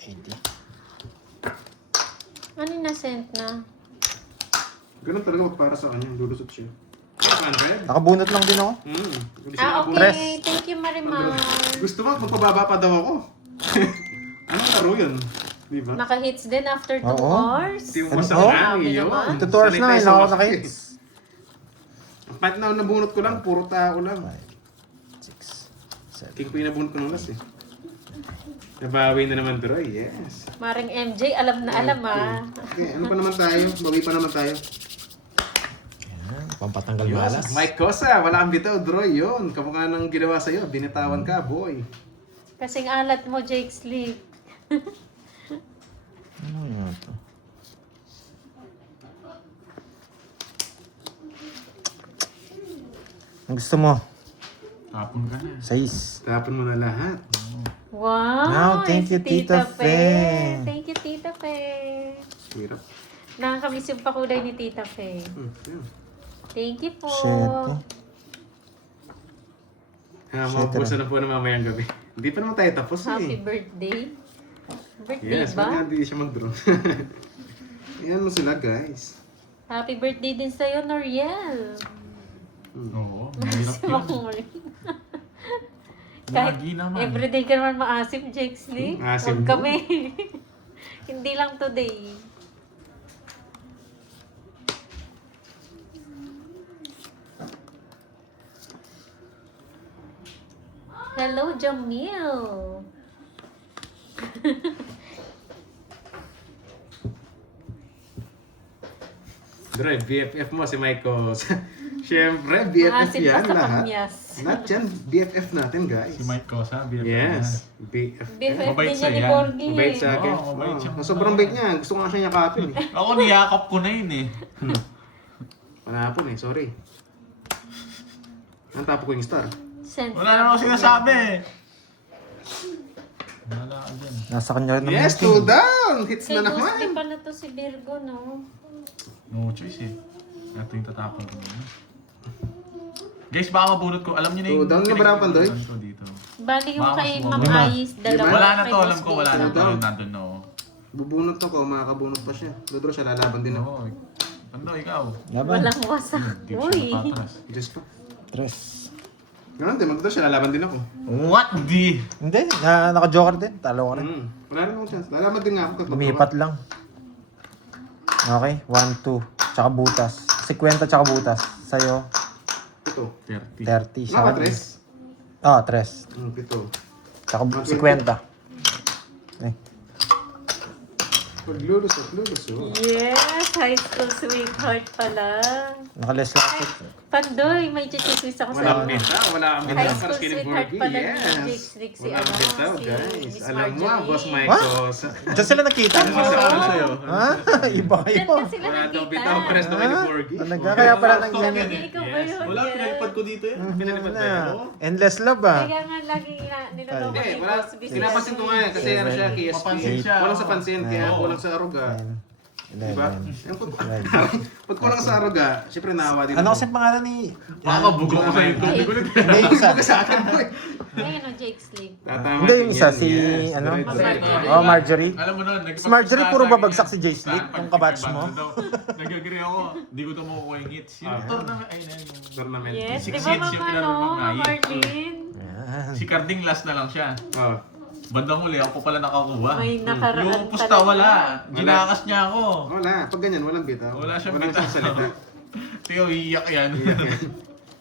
80. Ano yung nasent na? Ganun talaga pag para sa kanya. Lulusot siya. 500? Nakabunot lang din ako. Hindi siya Ah, nakabunot. Tres. okay. Thank you, Marimar. Gusto mo, magpababa pa daw ako. Anong laro yun? Di ba? Naka-hits din after 2 Oo. hours. Hindi mo Ano? masama Oh? nga Grabe yun. naman. Ito 2 hours na, Sanay tayo ilang sa ako basket naka-hits. eh. Pat na nabunot ko lang, puro tao lang. 6, 7. King ko yung nabunot ko ng last eh. Nabawi na naman Troy, yes. Maring MJ, alam na alam ah. Okay, ano pa naman tayo? Bawi pa naman tayo. Yan, pampatanggal Yun, malas. Mike Cosa, wala kang bitaw, Droy, yun. Kamukha nang ginawa sa'yo, binitawan ka, boy. Kasing alat mo, Jake Slick. Ano yun ito? Ang gusto mo? Tapon ka na. 6. Tapon mo na lahat. Wow! Now, thank si you, Tita Fe. Thank you, Tita Fe. Hirap. Nakakamiss yung pakulay ni Tita Fe. Yun. Thank you po. 7. Ha, maubusan na po na mamayang gabi. Hindi pa naman tayo tapos Happy eh. birthday. Birthday Yes, ba? ba't nga hindi siya mag-draw? Yan mo sila, guys. Happy birthday din sa'yo, Noriel. Oo, mahirap yun. Kahit Lagi naman. everyday ka naman maasim, Jakes Lee. Maasim Huwag mo. kami. Hindi lang today. Hello, Jamil. Dre, BFF mo si Michael. Siyempre, BFF Maasim pa yan sa lahat. kamyas. Lahat yan, BFF natin, guys. Si Mike Cosa, BFF Yes, BFF. BFF Mabait din niya ni siya yan. Borgie. Mabait sa akin. Oo, mabait siya. Sobrang bait niya. Gusto ko nga siya yakapin. Eh. Ako niyakap ko na yun eh. Panapon eh, sorry. Ang tapo ko yung star. Sense Wala naman ako sinasabi. Wala ka dyan. Nasa kanya rin naman. Yes, 2 down! Hits Kay na Gusti naman. pala to si Virgo, no? No choice eh. Ito yung tatapon ko na. Guys, baka mabunot ko. Alam niyo na yung... Oh, down na ba na, Pandoy? ko dito. Bali yung Baka kay mas Ma'am mababa. Ayes, dalawa. Wala na kay to, Boss alam ko. Wala na Vito. to. Down. Nandun no. Bubunot ako, makakabunot pa siya. Dodro siya, lalaban din ako. Oo. Ano, ikaw? Laban. Walang wasak. Hindi ko Uy. siya napatras. Diyos pa. Tres. Ganun din, magdodro siya, lalaban din ako. What the? Hindi, naka-joker din. Talo ka rin. Wala naman akong chance. Lalaban din nga ako. kahit Lumipat lang. Okay, 1, 2. Tsaka butas. 50 tsaka butas. Sa'yo, Ito. 30. 30. Sa Maka akin. 3. Ah, 3. Ito. Tsaka 50. Eh, Paglulusot. Yes, high school sweetheart pala. naka-less lang. Pandoy, may chichismis ako sa Walang inyo. bita, wala kang bita High para school sa Skinny sweetheart Borgie. pala ni Yes. Jakes Rick si Walang ano, bitaw, si guys. Miss Alam mo, Marjorie. Boss Michael. Diyan sila nakita. Ano masasabi sa'yo? Ha? Iba Diyan iba. na sila Wala daw nakita. bitaw, pares daw kay ni Borgie. Talaga, kaya pala nang Sabi ganyan. niya, ikaw ba Yes. yun? Wala, Yes. pinalipad ko dito yan. Pinalipad ba yan? Oo. Endless love ah. Kaya nga lagi niloloko Hindi, ni wala. Boss B. Pinapansin ko nga eh, kasi ano siya, KSP. Mapansin siya. Kulang sa pansin, kaya Oo. kulang sa aruga. 10, Diba? 11. Yung pag kulang sa aruga, syempre naawa din Ano ako. kasi pangalan ni... Baka bugok ko sa YouTube. Hindi ko na Hindi, yung isa. Sa akin po eh. Ayun o, Jake's League. Tatama Hindi, din yung isa, yan, si, yes. ano? Marjorie. Oh, Marjorie. Alam mo nun, Si Marjorie, puro babagsak si Jay Slick, yung kabatch mo. Nag-agree ako. Hindi ko tumukuha yung hits. Yung tournament, ayun na yung... Tournament. Yes, Six di ba hits yung mga pinaro ano, ng Ma'am Ayes. Marlene? Yan. Si Carding last na lang siya. Oh. Bandang huli, ako pa pala nakakuha. May nakaraan Yung pusta wala. Ginakas niya ako. Wala. Pag ganyan, walang bitaw. Wala siyang Walang bitaw. salita. Tiyo, iiyak yan.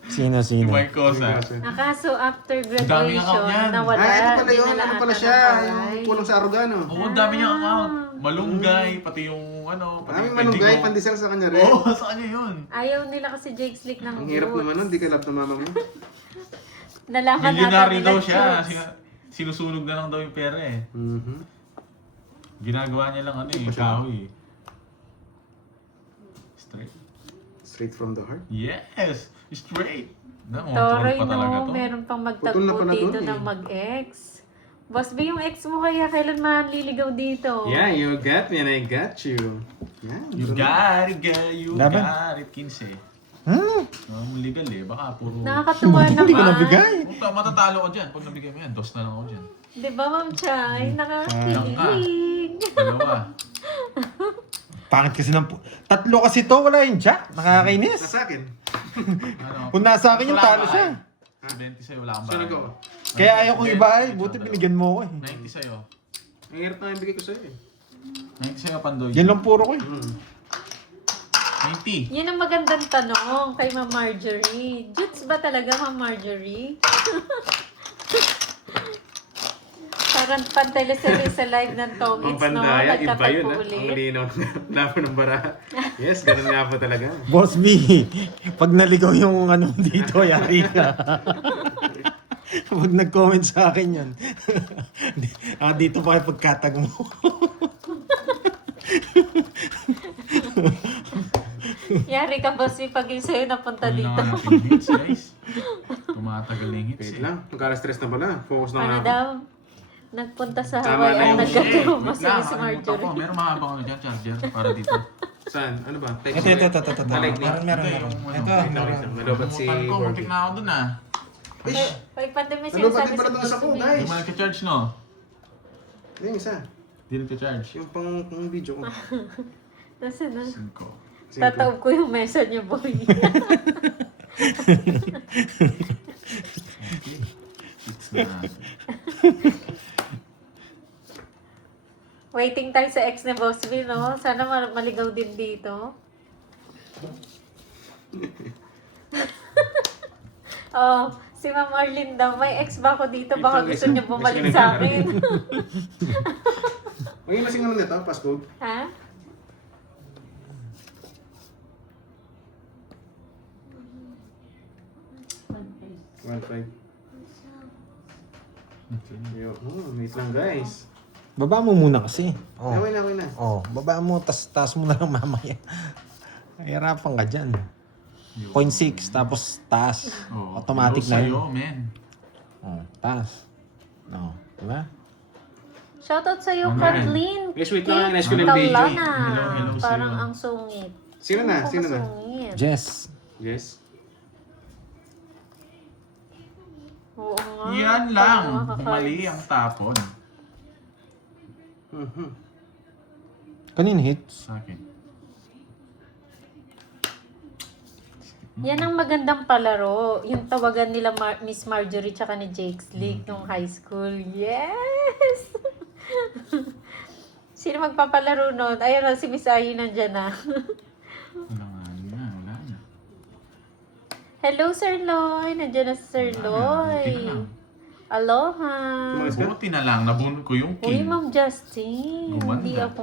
Sino, Si sino? Mike Cosa. Nakaso after daming account graduation, yan. nawala. Ah, ito pala yun. dinala Ano pala ata siya? ng Yung bahay. kulang sa arugano. Oo, ang dami niyang account. Malunggay, pati yung ano. Pati Maraming yung manunggay, pending mo. pandesal sa kanya rin. Oo, sa kanya yun. Ayaw nila kasi Jake's League ng Ang hirap roots. naman nun, di ka love ng mama mo. Nalaman Millionary nila daw siya. Chooks. Sinusunog na lang daw yung pera eh. Mhm. Ginagawa niya lang ano eh, yung kahoy. Straight. Straight from the heart. Yes! Straight! Na, Toroy, pa talaga no? to. Meron pang Putol na magtagpo pala dito dun, eh. ng mag-ex. Boss B, yung ex mo kaya kailan maliligaw dito? Yeah, you got me and I got you. Yeah, You got it, girl. You Laban. got it. 15. Legal eh. Baka puro... Nakakatuwa naman. Hindi ko nabigay. Puta, matatalo ko dyan. Pag nabigay mo yan, dos na lang ako dyan. Di ba, Ma'am Chay? Nakakilig. Dalawa. Pangit kasi ng... Tatlo kasi to, wala yung jack. Nakakainis. Nasa akin. Ano? Kung nasa akin yung Wala talo ka, siya. eh. 20 sa'yo, wala kang Sino bahay. ko? Kaya ayaw kong ibahay. Buti binigyan mo ko eh. 90 sa'yo. Ang hirap na yung bigay ko sa'yo eh. 90 sa'yo, Pandoy. Yan lang puro ko eh. 90. Yan ang magandang tanong kay Ma'am Marjorie. Jutes ba talaga, Ma'am Marjorie? Parang pantay sa live ng Tom Ang It's, no? pandaya, iba yun Nagkatagpo ah. ulit. Ang linaw na laban ng bara. Yes, ganun nga po talaga. Boss B, pag naligaw yung ano dito, yari ka. Pag nag-comment sa akin yan. Dito pa kayo pagkatag mo. Yari ka, Boss B, pag yung sa'yo napunta Ano dito. na nga natin hits, guys. Tumatagal yung hits Wait eh. lang, magkala-stress na pala. Focus na nga Ano ako. daw? Nagpunta sa Tama Hawaii na at yung nagkatrauma Wait si lang, Miss nakalimutan ko. Marjorie. Meron mahabang ano dyan, charger para dito. Saan? Ano ba? Type Ito. Lightning. Ito yung ano. Ito. Nalobat si Kalimutan ko, Borgie. muntik na ako dun ah. Pag pandemya Nalobat sinasabi din pala si doon sa Boss B. kulay. Hindi mo nagka-charge no? Ito yung isa. Di nagka-charge. Yung pang video ko. Nasaan na? 5. Tataob ko yung message niyo, boy. It's na. Waiting tayo sa ex ni Boss B, no? Sana maligaw din dito. Oh, si Ma'am Arlene daw, may ex ba ako dito? Baka gusto niya bumalik sa akin. Ay, lasing naman nito, passcode. Ha? One five. Yo, wait lang guys. Baba mo muna kasi. Oh. Okay na. Oh, baba mo, taas mo na lang mamaya. Hirapan ka dyan. 0.6, tapos taas. Oh, Automatic na sa'yo, yun. men. Oh, taas. No, diba? Shoutout sa'yo, Ano Kathleen. Guys, wait lang, nice ko Kate lang video. Talana. Hello Parang sa'yo. ang sungit. Sino na? Ano Sino ba na? sungit? Jess. Yes. Oo nga. Yan lang. Parang Mali ang tapon. Kanina hits? Sa akin. Yan ang magandang palaro. Yung tawagan nila Miss Marjorie tsaka ni Jake Slick nung high school. Yes! Sino magpapalaro nun? Ayun na, si Miss Ayi nandyan na. Wala na. Hello, Sir Loy. Nandyan na si Sir Loy. Aloha. Buti na lang, nabunod ko yung Uy, king. Ma'am Justin. Gumanda. Hindi ako.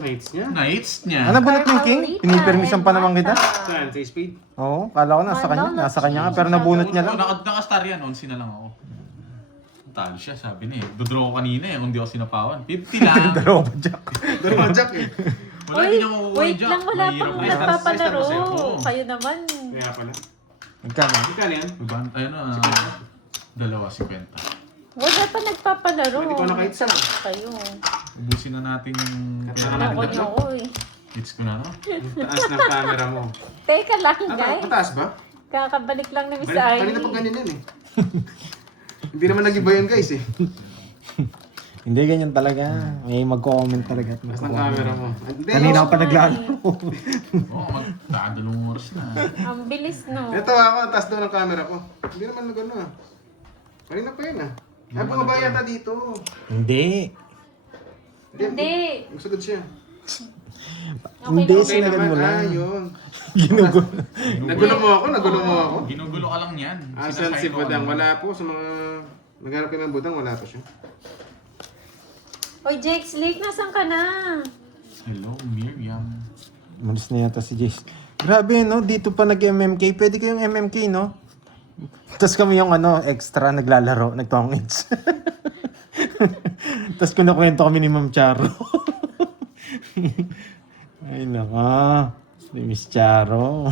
Nights niya. Nights niya. Ano bunot yung king? Carmelita Pinipermission pa and naman kita? Martha. Saan? Sa speed? Oo, kala ko nasa kanya. Nasa kanya nga, pero nabunot niya lang. Nakastar yan, 11 na lang ako. Talo siya, sabi niya eh. Dodraw ko kanina eh, kung di ako sinapawan. 50 lang. Dalawa pa, Jack. Dalawang jack eh. Wala Uy, din ako kukuha wait dyan. lang, wala Mahirap pang na yan. nagpapalaro. Sister mo sa'yo. Kayo naman. Kaya pala. Magkano? Magkano yan? Ayun na, 2.50. Wala pa nagpapalaro. Hindi ko na kahit isa. Kayo. Ubusin na natin yung... Ako niyo ko eh. Hits ko na no? Ang taas ng camera mo. Teka lang, Ah, guys. mataas ba? Kakabalik lang ni Miss Kanina Ai. pa ganyan yan eh. Hindi naman nag-iba yan guys eh. Hindi ganyan talaga. May magko-comment talaga. at Taas ng magko-comment. camera mo. Hindi, Kanina no. ako pa naglalaro. Oo, magdadalong oras na. Ang bilis, no? Ito ako, ang taas daw ng camera ko. Hindi naman nag-ano ah. Kanina pa yun ah. Ay, bumaba yata dito. Hindi. Hindi. Masagad siya. Hindi, lang. sinagad mo lang. Ah, yun. Ginugulo. Nagulo mo ako? Ginugulo ka lang yan. Asan si Sinasay ko Budang? ano. Wala po sa mga... Naghanap kayo ng Budang, wala po siya. Oy, Jake Slick, nasan ka na? Hello, Miriam. Malis na yata si Jace. Grabe, no? Dito pa nag-MMK. Pwede kayong MMK, no? Tapos kami yung extra naglalaro, nagtongits. Tapos kinakwento kami ni Ma'am Charo. Ay, naka. Si Miss Charo.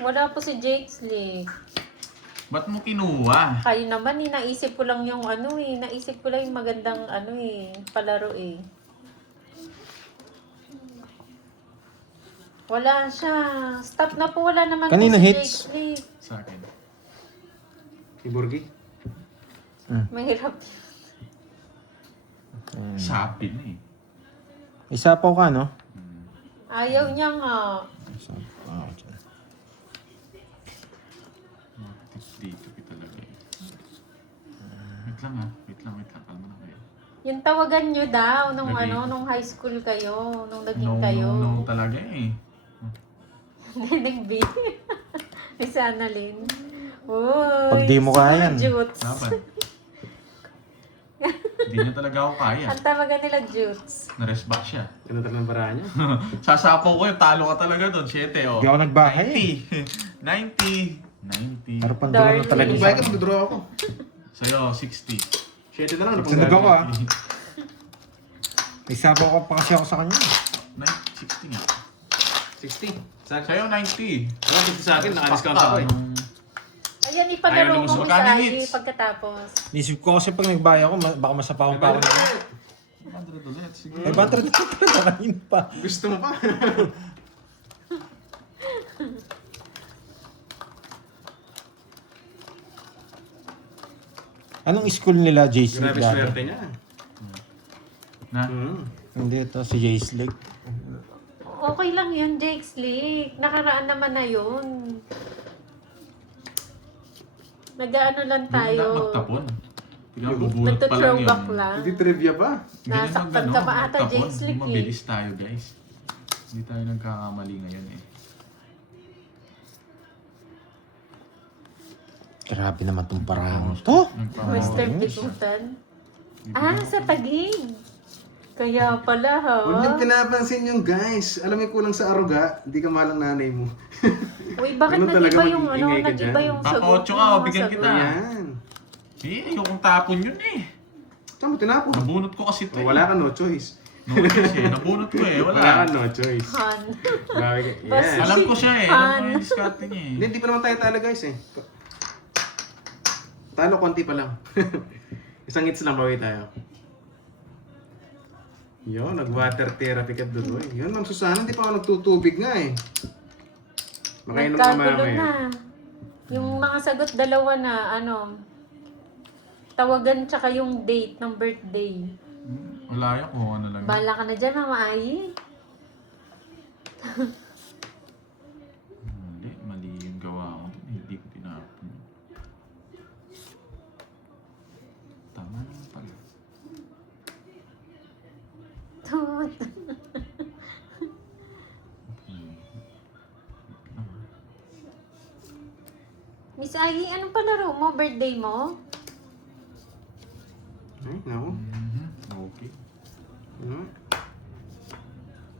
Wala po si Jake Slick. Ba't mo kinuha? Kayo naman eh, naisip ko lang yung naisip ko lang yung magandang palaro eh. Wala siya. Stop na po, wala naman Kanina po si hits? Jake Slick. Sa akin. Iborgi? Mahirap. Sabi na eh. Isapaw ka, no? Ayaw niya nga. Isapaw. Dito kita lagay. Wait lang ha. Wait lang. Kalma na kayo. Yung tawagan nyo daw nung Lagi. nung high school kayo, nung naging kayo. No talaga eh. Neneng B. Miss Annalyn. Uy, Pag di mo kaya yan. Jutes. Laban. Hindi niya talaga ako kaya. Ang tawagan nila Jutes. Na-rest back siya. Ganun talagang paraan niya. Sasapaw ko yung talo ka talaga doon. 7 oh. Hindi ako nagbahay. 90. Pero panduro na talaga Darling. sa Bakit mag-draw ako? Sa'yo, 60. 7 na lang. ano pang Sunod ako, gagawin? Isapaw ko pa kasi ako sa kanya. 60 nga. 60. Sa akin. Sa'yo, 90. Ano, 50 sa akin, naka-discount ako eh. Ayan, ipalaro Ayaw mo naman Miss magkano Ai hits? pagkatapos. Nisip ko kasi pag nagbaya ako, baka masapawan pa ako. 100 ulit. Sige. Ay, bantara dito na kanina pa. Gusto mo pa? Anong school nila, J-Slick? Grabe swerte niya. Na? Hindi, ito si J-Slick. Okay lang yun, Jake Slick. Nakaraan naman na yun. Nag-ano lang Huwag na tayo. magtapon. Tingnan, bubunot pa lang yun. Nagtuthrowback lang. Hindi trivia pa. Ganyan Nasaktan mag- ka pa ata, magtapon. Jake Slick, eh. Mabilis tayo, guys. Hindi tayo nagkakamali ngayon eh. Grabe naman tong parang to. Western Pikutan. Ah, sa Taguig. Kaya pala ha. Huwag niyo pinapansin yung guys. Alam mo kulang sa aruga, hindi ka malang nanay mo. Uy, bakit Ganun talaga nag-iba yung ano, mag-iingay ka nag-iba dyan. yung Papa, sagot? otso ka, ng mga bigyan sagot? kita. Ayan. Eh, ayokong tapon yun eh. Saan mo tinapon? Nabunot ko kasi ito Oh, eh. wala ka no choice. No choice eh. Nabunot ko eh. Wala ka Wala. no choice. Han. Grabe ka. Basta- Yes. Alam ko siya eh. Alam ko yung diskarte niya eh. Hindi pa naman tayo talo guys eh. Talo konti pa lang. Isang hits lang bawi tayo. Yun, nag-water therapy ka doon. Yun, Ma'am Susana, hindi pa ako nagtutubig nga eh. Makainom ka Nagkagulo mamaya. na. Yung mga sagot dalawa na, ano, tawagan tsaka yung date ng birthday. Wala yan kung ano lang. Bala ka na dyan, Mama Ai. Mali yung gawa ko. Hindi ko tinapon. Tama naman pala. Tut. Miss Ai, anong palaro mo? Birthday mo? Ay, no. Okay. Hmm.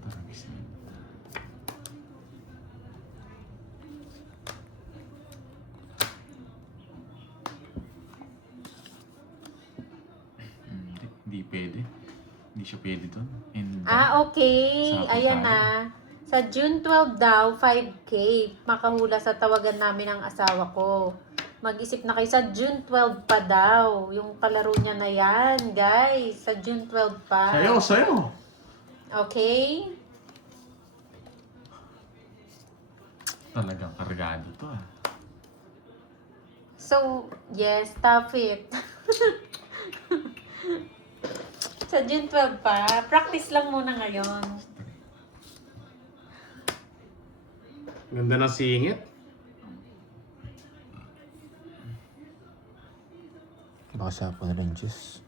Taragis na yun. Hindi pwede. Hindi siya pwede doon. Okay. Sabi Ayan tayo. na. Sa June 12 daw, 5K. Makahula sa tawagan namin ng asawa ko. Mag-isip na kayo sa June 12 pa daw. Yung palaro niya na yan, guys. Sa June 12 pa. Sayo! Okay? Talagang kargado to ah. So, yes, stop it. Sa June 12 pa. Practice lang muna ngayon. Ganda ng singit. Baka sapo na rin, Diyos.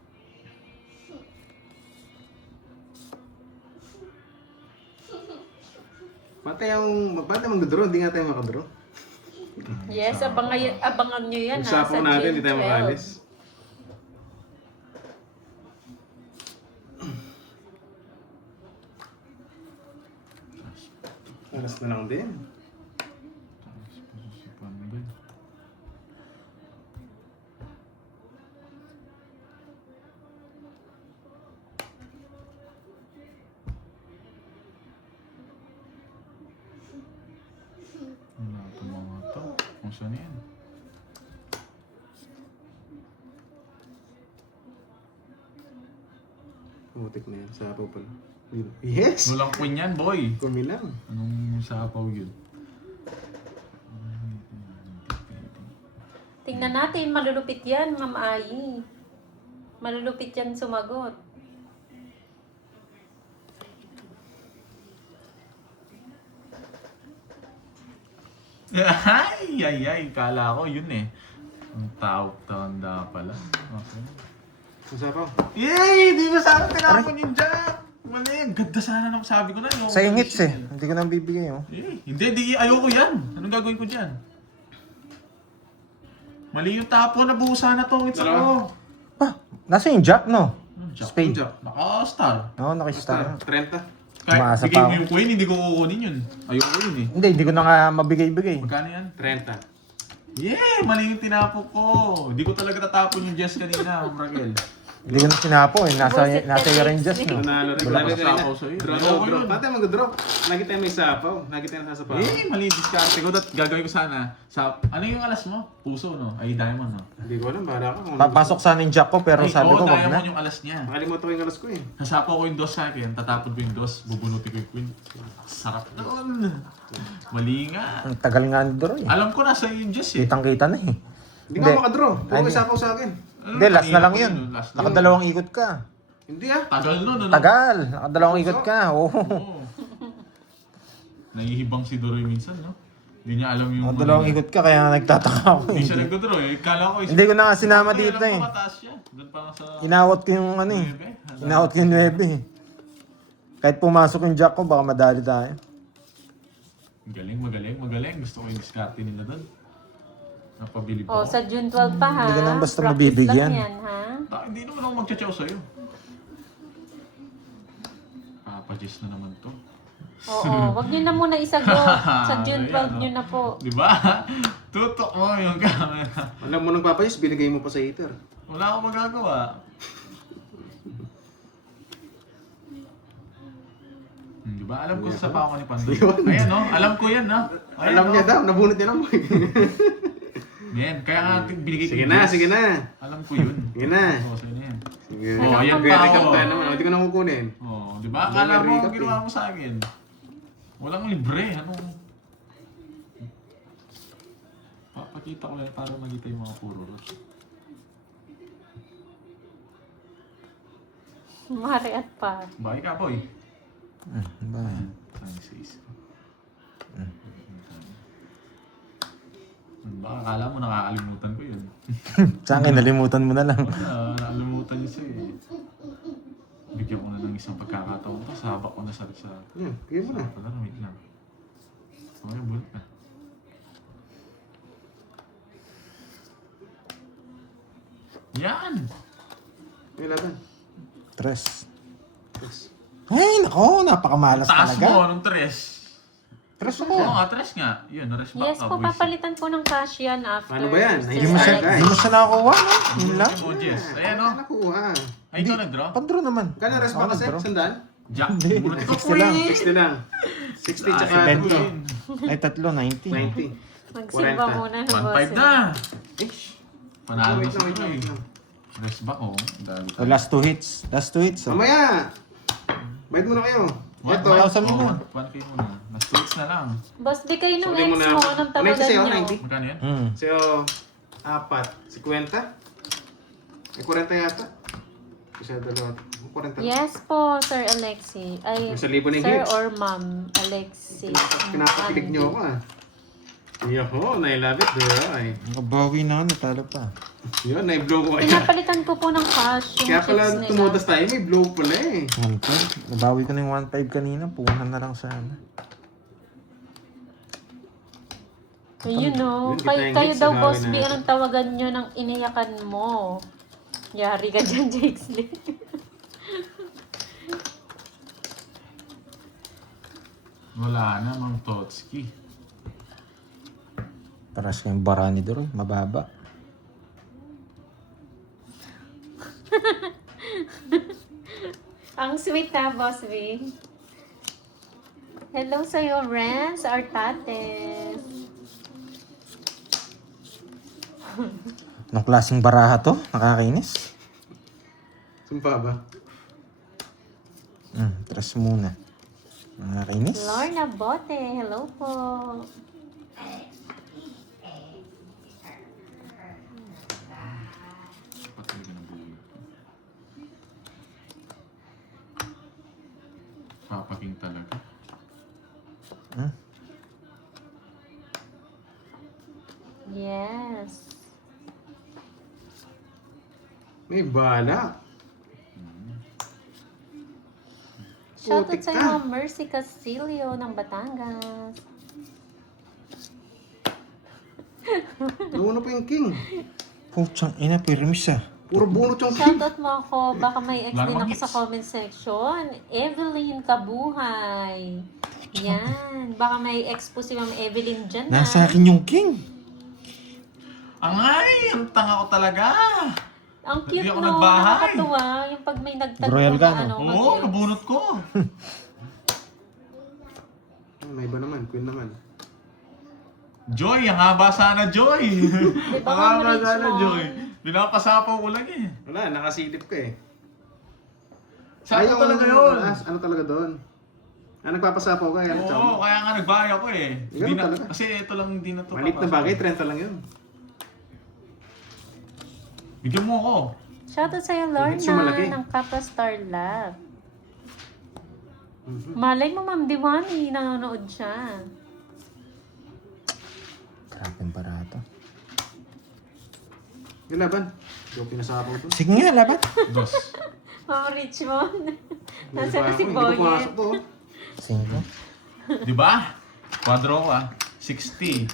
Pati mag-draw, hindi nga tayo makadraw. Yes, abangan nyo yan ha. Usapan Sa natin, June hindi tayo 12. makalis. Alas na lang din. Wala itong mga to. Kung saan yan? Putik na yan, sapaw pala. Yes! Walang queen yan, boy. Kumilang. Anong sapaw yun? Tingnan natin, malulupit yan, Ma'am Ai. Malulupit yan sumagot. Ay, kala ko yun eh. Ang tanda pala. Okay. Ang sapaw. Yay! Di ba sana tinapon yung dyan? Mali, ang ganda sana nung sabi ko na yun. Sa ingits eh. Hindi ko nang bibigay oh. Hindi, ayoko yan. Anong gagawin ko dyan? Mali yung tapo, nabuhusan na tong itsa ko. Ah, nasa yung jack no? Jack. Spade. Jack. Naka-star. Oo, nakistar. 30. Kahit Umaasa bigay pa mo ako. yung queen, hindi ko kukunin yun. Ayoko yun eh. Hindi ko na nga mabigay-bigay. Magkano yan? 30. Yeah! Mali yung tinapo ko. Hindi ko talaga tatapon yung Jess kanina, Ma'am Raquel. Hindi ko na sinapo eh. Nasa iyo rin just no. Nanalo rin. Wala Sabi ka kanina, sapaw sa'yo. Draw, Ayoko draw, draw. yun. Pati mag-draw. Lagi tayo may sapaw. Lagi tayo nakasapaw. Mali yung diskarte ko. Gagawin ko sana. Ano yung alas mo? Puso, no? Ay, diamond, no? Hindi ko alam, bahala ka. kung ano Papasok sana yung jack ko pero Ay, sabi ko wag diamond na. yung alas niya. gusto. Nakalimutan ko yung alas ko eh. Nasapaw ko yung dos sa akin. Tatapon ko yung dos. Bubunutin ko yung queen. Sarap doon. Mali nga. Ang tagal nga nito eh. Alam ko nasa yung Jess eh. Kitang-kita na eh. Hindi nga makadraw. Puro Hindi. may sapaw sa akin. Hindi, last na lang yun. Last na. Nakadalawang ikot ka. Hindi ah. Tagal nun, ano? Tagal. Nakadalawang ikot ka. Oo. Oo. Nahihibang si Duroy minsan, no? Hindi niya alam yung... Nakadalawang ikot ka, kaya nagtataka ako. Hindi siya nagdodoro eh. Kala ko... Hindi ko na nga sinama dito Alam eh. ko mataas siya. Doon pa sa... Inawat ko yung ano eh. Inawat ko yung 9 eh. Kahit pumasok yung jack ko, baka madali tayo. Magaling, magaling, magaling. Gusto ko yung diskarte nila doon. Napabili pa Oh, ako. sa June 12 pa ha. Hindi ka naman basta Practice mabibigyan. lang yan, ha? Hindi naman ako magchachaw sa'yo. Papadjust na naman to. Oo, wag nyo na muna isagot. Sa June 12 nyo na po. Di ba? Tutok mo yung camera. Alam mo nang papayos, binigay mo pa sa heater. Wala akong magagawa. Di ba? Alam ko sa pa ako ni Pandoy. Ayan, no? Alam ko yan, no? Ayan, Alam no? niya daw, nabunot niya naman. Yan, kaya nga binigay ko Sige yung na, Jess. sige na. Alam ko yun. Sige na. Oo, sa'yo na yan. Sige. Oh, ayan pa Recap ako. tayo naman. Hindi ko na kukunin. Oo, di ba? Akala mo recap ang ginawa mo sa akin. Walang libre, anong... Papakita ko yan para magita yung mga puro rush. Mari at pa. Bakit ka, boy? Ba? Francis. Baka akala mo nakakalimutan ko yun. Sa akin, nalimutan mo na lang. Wala, nakalimutan niya siya eh. Bigyan ko na ng isang pagkakataon to. Sabak ko na sa... Yan, kaya mo na. Wala, wait lang. Okay, bulat na. Yan! May laban. Tres. Yes. Ay, nako, napakamalas Taas talaga. mo, anong tres? Tres Oo ako. nga, tres nga. Yun, na-rest back Yes ka, po, boys. papalitan po ng cash yan after. Paano ba yan? Sir Hindi mo siya, Guys. Alex. hindi mo siya nakakuha, no? Yun lang. Emojis. Ayan, no? Nakuha. Ay, ikaw nag-draw? Pag-draw naman. Kano rest ba Ako kasi? nag-draw. Sandaan? Jack. Hindi. Bunot ko. 60 lang. 60 lang. 60 tsaka 70. Ay, tatlo, 90. 20. Magsimba 40. muna ng 1.5 na. Ish. Panalo Wait sa lang, wait lang, Pinoy. wait lang. Rest back, oh. Dami. So, last two hits. Last two hits. Oh. Mamaya! Bayad muna kayo. Ito. 1,000 muna. 1K muna. Last 2 hits na lang. Boss, di kayo nung Sorry ex mo na. mo, anong Ano yung tawagan sa'yo? nyo? 90? Magkano yan? Sa'yo, 4. 50? May 40 yata? Kasi dalawa. 40. Yes po, Sir Alexi. Ay, May 1,000 na yung Sir hits. or Ma'am Alexi. Pinapakilig niyo ako ah. Yoho, I-love it, bro. Ay. Nakabawi na, natalo pa. Yun, na-blow ko kaya. Pinapalitan ko po ng cash yung Kaya pala chips nila. tumutas tayo, may blow pala eh. 1.5. Nabawi ko na yung 1.5 kanina. Puhunan na lang sana. Yun no, Yun, kita yung kayo hits, daw sabawi Boss B, natin. anong tawagan nyo ng iniyakan mo? Yari ka dyan, Jakes Lee. Wala na, Mang Totski. Paras ko yung bara ni Doroy. Mababa. Ang sweet na, Boss B. Hello sa'yo, Renz Artates. Anong klaseng baraha to? Nakakainis. Sumpa ba? Tres muna. Nakakainis. Lorna Bote, hello po. Patay ka ng buhay. Papaking talaga. Yes. May bala. Shoutout Putik sa ka. iyo, Mercy Castillo ng Batangas. Nauna pa yung king. Putsang ina, pirmis ah. Puro bunot yung king. Shoutout mo ako, baka may ex Wala din namang ako hits. sa comment section. Evelyn Kabuhay. Yan. Baka may ex po si Ma'am Evelyn dyan na. Nasa akin yung king. Angay! Ang tanga ko talaga! Ang cute Hindi ako no, nagbahay. nakakatuwa. Yung pag may nagtanong Royal na ka, no? ano. Oo, mag-ex. nabunot ko. May iba naman, queen naman. Joy, ang haba sana, Joy! Di ba, Ang Ma'am haba sana, Richmond? Joy. Pinapasapaw ko lang eh. Wala, nakasilip ka eh. Saan Ayaw, talaga yun? Ano talaga doon? Nagpapasapaw ka, yan. Oo, kaya nga nagbayad ako eh. Ganun Hindi na, talaga. kasi ito lang hindi na to. Maliit na bagay, 30 lang yun. Bigyan mo ako. Shoutout sa'yo, Medyo malaki. Lorna, ng Kappa Star Love. Mhm. Malay mo, Ma'am Diwani, nanonood siya. Grabe ang barato. Yung laban. Yung pinasapaw to. Sige nga, laban. Dos. Ma'am Richmond. Nasa na Hindi pa si ako, Hindi ko pumasok Boyet. to. 5. Di ba? Quadro ah. 60.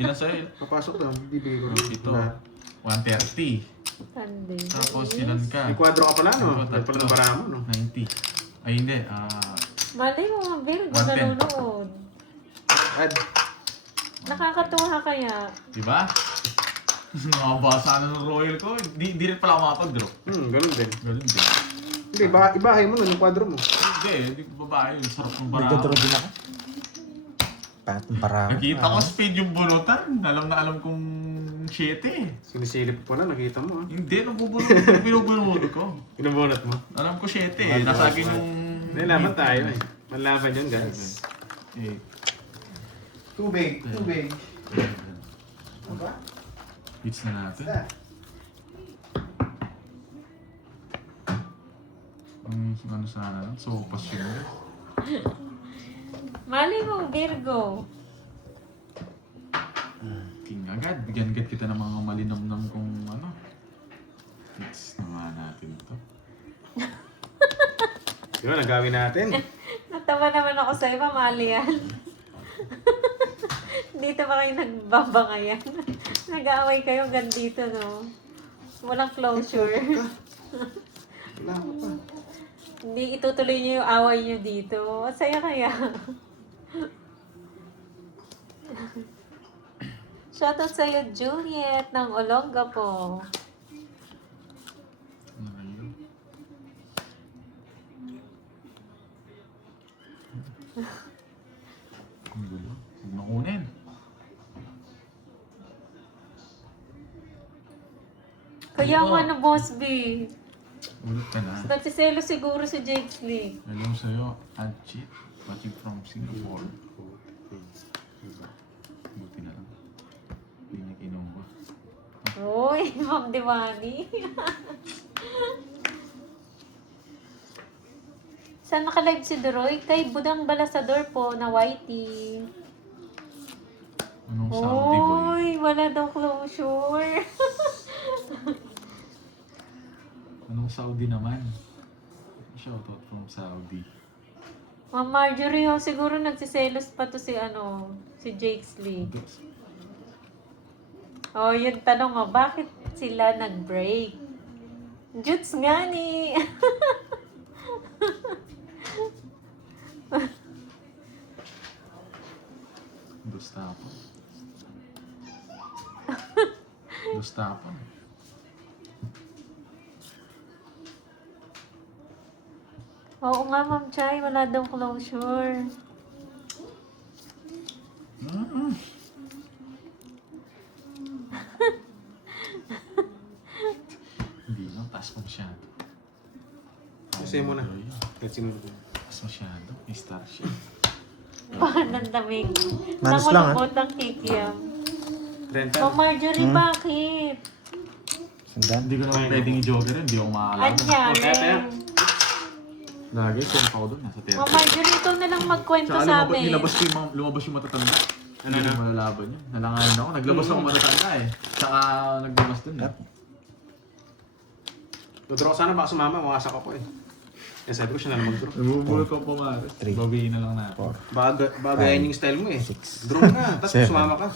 Ilan sa'yo? Papasok to. Bibigay ko. Ito. Lahat. 130. Sunday. Tapos ilan ka? May kwadro ka pala, no? Ito, May pala ng bara mo, no? 90. Ay hindi. Malay mo, Ma'am Virgo, 110. nanonood. Ad. Nakakatuwa kaya. Di ba? Nakabasa na ng royal ko. Di rin pala ako makapag-draw. Ganun din. Ganun din. Hindi, ibahay mo nun yung kwadro mo. Hindi ko babae yun. Sarap ng bara. Nagdodro din ako. Pangat ang barato. Nakita ko speed yung bunutan. Alam na alam kong 7 eh. Sinisilip ko pala, nakita mo, ha? Hindi, binubunod ko. Pinabunot mo. Alam ko 7 eh. Nasa akin yung... Nailaban tayo, eh. Manlaban yun, guys. Eh, Tubig. hits na natin. Ano sana? Sopas yun. Malay mo, Virgo. King agad. Bigyan agad kita ng mga malinamnam kung ano. Hits naman natin ito. Yun, nagawin natin. Natawa naman ako sa'yo, mamali yan. Dito ba kayo nagbabangayan? Nag-aaway kayo hanggang dito, no? Walang closure. Wala ko pa. Hindi itutuloy niyo yung away niyo dito. Masaya kaya. Shoutout sa'yo, Juliet, ng Olongapo. Ano na yun? Ang gulo. Huwag makunin. Kaya Oo. nga na, Boss B. Ulit ka na. Nagsiselo siguro si Jakes Lee. Hello sa'yo, Anchit. Watching from Singapore. Buti na lang. Hindi niya kinuha. Uy, Ma'am Diwani. Saan naka-live si Doroy? Kay Budang Balasador po na Whitey. Anong Saudi boy? Uy, wala daw closure. Anong Saudi naman? Shoutout from Saudi. Ma'am Marjorie, oh, siguro nagsiselos pa to si si Jakes Lee. Oh, yung tanong oh, bakit sila nag-break? Juts nga ni. Gustapon. Gustapon. Oo nga, Ma'am Chay, wala daw closure. Hindi no, taas mo masyado. Kasi mo na. Ay, Let's see mo. taas masyado. May star siya. Bakit ang damig? Manos lang, Nangulubot ng kikiam. 30. Ma'am Marjorie, bakit? Sundan. Hindi ko naman pwedeng i-jogger yun. Hindi ako makakalaman. Anyari. Lagi, send pa ako doon. Nasa Ma'am Marjorie, ikaw na lang magkwento Tsaka sa amin. lumabas yung matatanda. Ano Hindi na? ko malalaban yun. Nalangayin ako. Naglabas ako matatanda eh. Tsaka naglabas dun eh. Tudraw ko sana, baka sumama, mawasak ako eh. Kaya sabi ko siya na lang mag-draw. Nabubulot ko pumares. Three. Bawiin na lang natin. 4. Bagayan yung style mo eh. Six. Draw na, tapos Seven. sumama ka.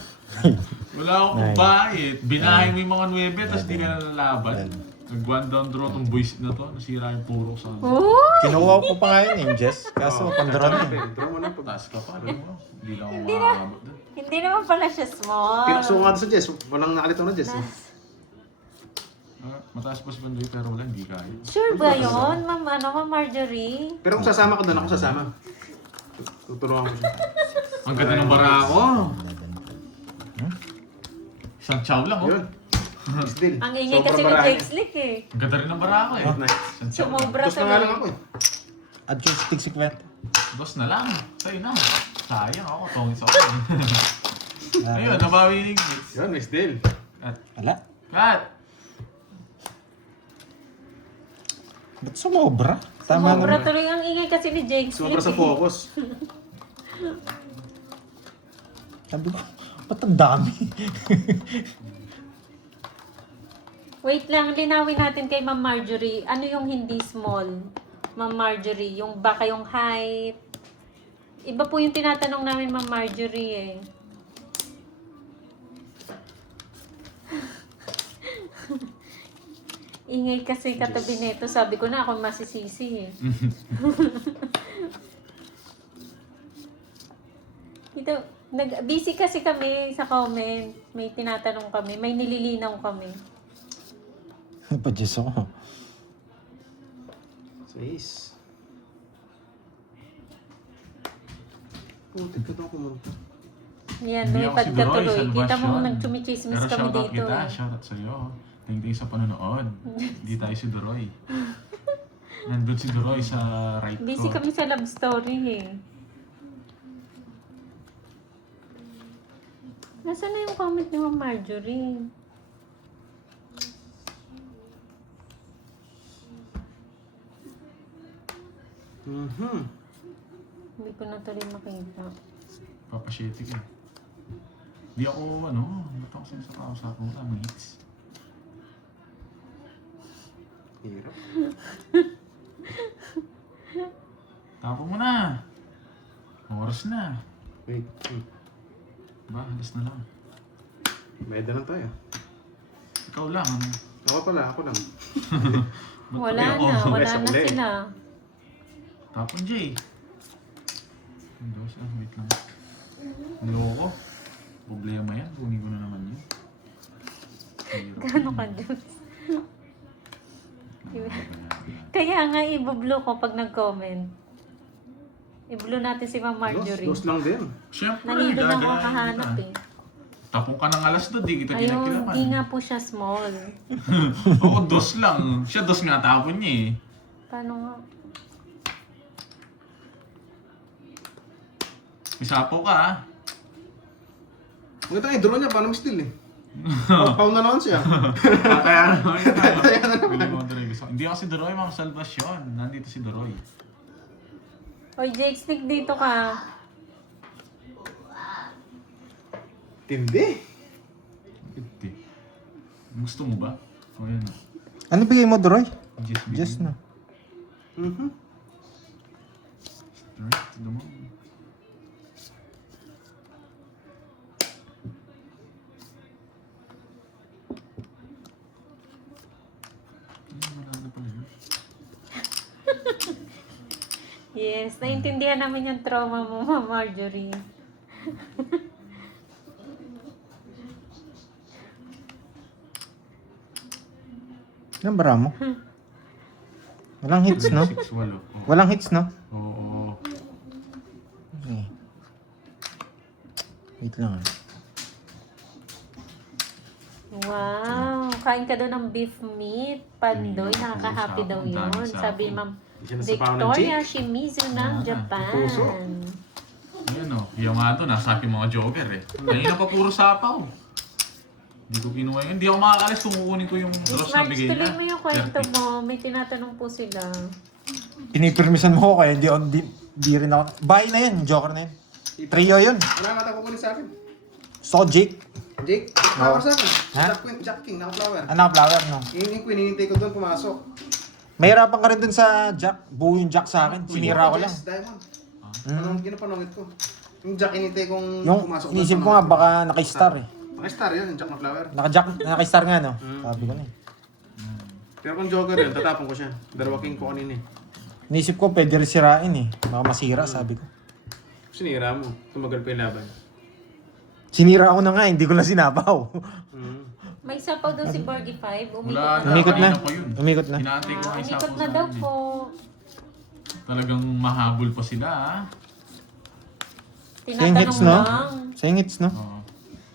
Wala akong Nine. kumbait. Binahin mo yung mga 9 tapos di ka Eleven. nalalaban. Nag-one down draw tong boys na to. Nasira yung puro sa ano. Uy! Kinuha ko pa nga yun yung Jess. Kaso, pandron na. eh. Draw mo na. Taas ka pa. Alam mo. Hindi lang ako makakabot doon. Hindi naman pala siya small. Pinakso nga doon sa Jess. Walang nakalito na Jess. Mataas pa si Bandoy pero wala. Hindi kaya. Sure ba yun, Ma'am Marjorie? Pero kung sasama ko doon, ako sasama. Tuturuan ko siya. Ang ganda ng bara ko. Isang chow lang oh. Yun. Still. Ang ingay kasi ni Jakes Lee eh. Ang ganda rin ng bara ko eh. Nice. Isang chow lang. Sumobra Tapos na nga lang tuloy. ako eh. At yung stick si Kwet. Dos na lang. Sa'yo na. Sayang ako. Tongis ako. Ayun, nabawi yung English. Yun, may still. At, Wala. cut! Ba't sumobra? Tama Sobra na. tuloy ang ingay kasi ni Jake. Sobra sa focus. Sabi ko, ba't ang dami? Wait lang, linawin natin kay Ma'am Marjorie. Ano yung hindi small? Ma'am Marjorie, yung baka yung height. Iba po yung tinatanong namin, Ma'am Marjorie eh. Ingay kasi katabi nito. Sabi ko na ako masisisi eh. Ito, busy kasi kami sa comment. May tinatanong kami. May nililinaw kami. Napadjus ako. 6. Putik ka daw kumunta. Yan, Hindi lumipad ako si ka Duroy, tuloy. salvation. Kita mo nagchumichismis Pero kami shoutout dito. kita, Eh. shoutout sa'yo. Thank you sa panonood. Hindi tayo si Duroy. Nandun si Duroy sa right ko. Busy kami sa love story eh. Nasaan na yung comment ni Ma'am Marjorie? Hindi ko na tuloy makita. Papasyetik eh. Hindi ako, ba't ako sinasakausap mo lang, mates? Hirap. Tapo mo na! Oras na. Wait. Ba, alas na lang. May lang tayo. Ikaw lang, ano? Ako lang. Ba't Wala pati ako? na, wala Sa na uli. sila. Tapon, Jay. Dos, wait lang. Loko. Problema yan. Kunin ko na naman yun. Hirap Gano'n ka, yun. Diyos? Kaya nga i-blue ko pag nag-comment. I-blue natin si Ma'am Marjorie. Dos lang din. Siyempre, Nandito na ako gagayahin kahanap kita. eh. Tapong ka ng alas doon, di kita Ayun, kinakilaman. di nga po siya small. Oo, dos lang. Siya dos nga tapon niya eh. Paano nga? Isapo ka ah. Ang ito yung drone niya, paano still eh? Pau na naman siya. Kaya naman yun. Bili mo Duroy. Hindi ako si Duroy, Ma'am Salvacion. Nandito si Duroy. Oy, Jake, stick dito ka. Tindi. Hindi. Gusto mo ba? O yan. Ano bigay mo, Duroy? Just begin. Just na. Straight to the moon. Malala pala yun. Yes, naintindihan namin yung trauma mo, Ma'am Marjorie. Ilang bara mo? Walang hits, no? 6-8. Oo. Walang hits, no? Oo. Okay. Wait lang. Wow, kain ka daw ng beef meat. Pandoy, nakaka-happy daw yun. Sabi ni Ma'am Hindi siya nasapawan ng Victoria Jake. Shimizu ng Japan. puso. Ayan o. Yung nga ito, nasa akin mga jogger eh. Kanina pa puro sapaw. Hindi ko kinuha yun. Hindi ako makakalis kung kukunin ko yung Miss dross na Marge, bigay tuloy niya. mo yung kwento 30. mo. May tinatanong po sila. Pinipirmisan mo ko kaya di rin ako. Bahay na yan, Joker na yan. Trio yun. Wala nga tayo kukunin sa akin. So, Jake. Jake, flower sa akin. Ha? Jack King, naka-flower. Anak, flower, no? Yun yung hinihintay ko doon, pumasok. Mahirapan ka rin dun sa Jack. Buo yung Jack sa akin. Sinira ko lang. Yes, Diamond. Anong ginapanongit ko? Yung Jack hinihintay kong Yung pumasok. inisip ko nga baka naka-star eh. Naka-star yun, yung Jack na flower. Naka-star nga, no? Sabi ko na eh. Pero kung Joker yun, tatapon ko siya. Dalawa king ko kanina eh. Inisip ko pwede rin sirain eh. Baka masira, sabi ko. Sinira mo, tumagal pa yung laban. Sinira ko na nga, hindi ko na sinapaw. May sapaw daw si Borgie 5. Wala Umikot na. Umikot na. Kanina pa yun. Umikot na. Hinatay ko nga yung Umikot sapaw na sa daw amin. po. Talagang mahabol pa sila ah. Saying hits, Tinatanong no? lang. Saying hits, no? Oo.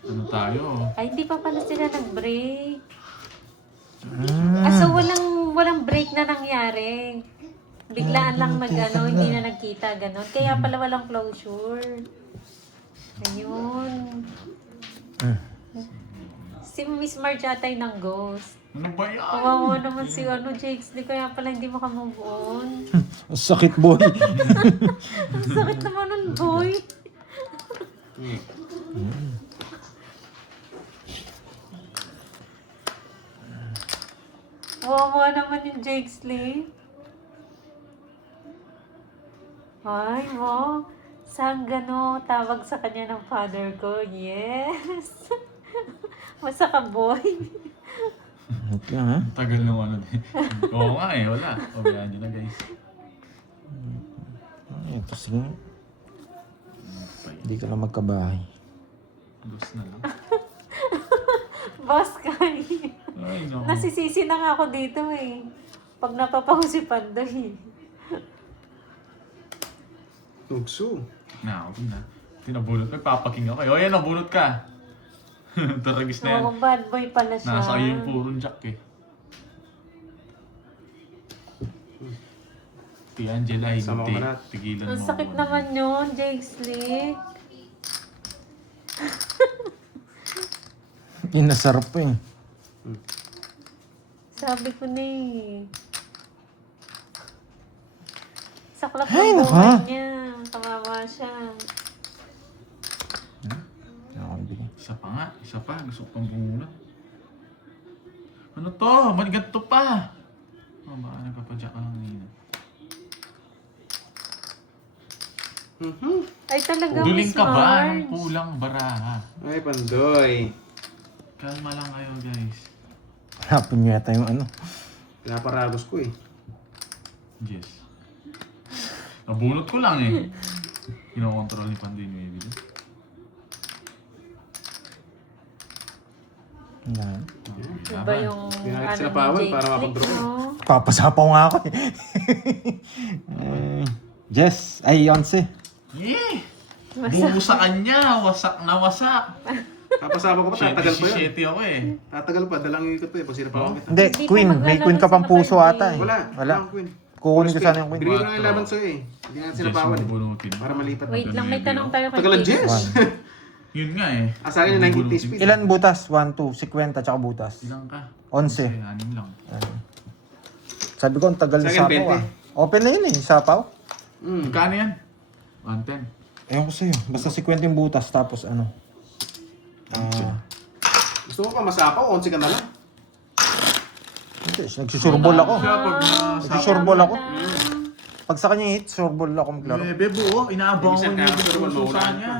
Ano tayo? Ay, hindi pa pala sila nag-break. So walang break na nangyari. Biglaan lang hindi na nagkita, ganon. Kaya pala walang closure. Ayun. Si Miss Marge atay ng ghost. Ano ba yan? Kawawa naman si Jakes. Di kaya pala hindi makamove on. Ang sakit, boy. Ang sakit naman nun, boy. Kawawa naman yung Jakes Lee. Ay, mo. Sanggano, tawag sa kanya ng father ko. Yes. Masa ka, boy. Okay, ha? Tagal nung ano din. Oo nga eh, wala. O, yan dyan na guys. Ay, ito sige. Hindi ka lang magkabahay. Lose na lang. Boss Kai. Ay, no. Nasisisi na nga ako dito eh. Pag napapahusi Pandoy. Tugso. Na, okay na. Tinabulot. Nagpapaking ako. O, yan, nabulot ka. Taragis na yan. Oo, bad boy pala siya. Nasa iyo yung purong jack eh. Si Angela, Sama hindi. ko na. Tigilan mo. Ang sakit ako. naman yun, Jakes Lee. Inasarap po eh. Sabi ko na eh. Saklap Ay, ng naka. buhay niya. Kawawa siya. Nakakabigay. Isa pa nga. Isa pa. Gusto ko pang bumunot. Ano to? Manigat to pa. Oh, baka nagpapadyak ka lang ngayon. Ay talaga, Duling Miss ka ba? Anong Marge. kulang baraha? Ay, Pandoy. Kalma lang kayo guys. Hapon nyo yata yung ano. Pinaparagos ko eh. Yes. Nabunot ko lang eh. Kinokontrol ni Pandoy ni Emily. Yan. Iba yung Hindi na ano sila ni bawal Jakes para Lee, makakontrol. no? Papasapaw nga ako eh. Jess, ay 11. Yeah! Buo sa kanya. Wasak na wasak. Kapasama ko pa, tatagal pa yun. 7 ako eh. Tatagal pa, dalang yung ikot pa eh. Pag sinapawan kita. Hindi, Hindi queen. pa May maglalaro queen ka pang sa puso card ata eh. Wala. Wala. Walang queen. Kukunin ko sana yung queen. Binigyan ko na yung laban sa'yo eh. Hindi natin sinapawan eh. bunutin. Para malipat. Wait lang, may tanong tayo kay Tagalan, Jakes. Jess. Yun nga eh. Asakin yung 90 speed. Ilan butas? 1, 2, 50, tsaka butas. Ilang ka? 11. 6 lang. Sabi ko, ang tagal Sa ng akin, sapaw 20. ah. Open na yun eh, sapaw. Magkano yan? 110. Ewan ko sa'yo. Basta 50 yung butas, tapos ano. Gusto mo pa masapaw, 11 ka na lang. Hindi, nagsusurbol ako. Siya pag Nagsusurbol ako. Pag sa kanya hit, surbol ako maglaro. Bebe buo, inaabang ko Ibig niya sabihin, yung puso maunahan sa ka. kanya.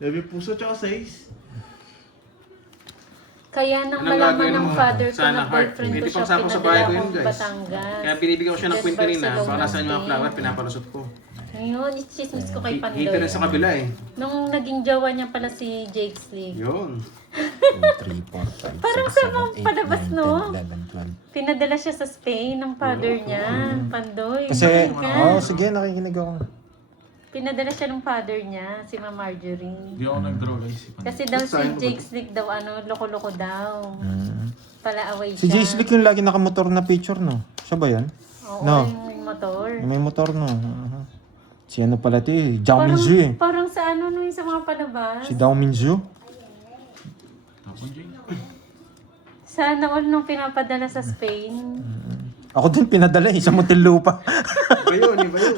Bebe puso tsaka 6. Kaya nang Anong malaman gagawin ng mo? father ko Sana na heart. boyfriend ko Hindi siya, pang sapaw sa bahay ko pinadala yun, akong guys. Batangas. Kaya binibigyan ko siya ng Just queen kanina. Barcelona Baka nasaan yung mga Day. flower, pinapalusot ko. Ngayon, i-chismis ko kay Pandoy. Hater sa kabila eh. Nung naging jowa niya pala si Jakes Lee. Yun. 2, 3, 4, 5, Parang 6, sa mga 7, 8, palabas, 9, no? 10, 11, 12. Pinadala siya sa Spain ng father niya, Pandoy. Kasi, Makinig ka. sige, nakikinig ako. Pinadala siya ng father niya, si Ma'am Marjorie. Hindi ako nag-draw guys. Kasi daw si Saan mo ba? Jakes Lee daw, loko-loko daw. Pala away Si siya. Jay Slick yung lagi nakamotor na picture, no? Siya ba yan? Oo, No. yung motor. Yung may motor, no? Si ano pala ito eh, Zhao Minzu eh. Parang sa ano no, yung sa mga palabas. Si Zhao Minzu. Tapon Jay. Sana all nung pinapadala sa Spain. Ako din pinadala eh, sa Muntinlupa. Iba yun, iba yun.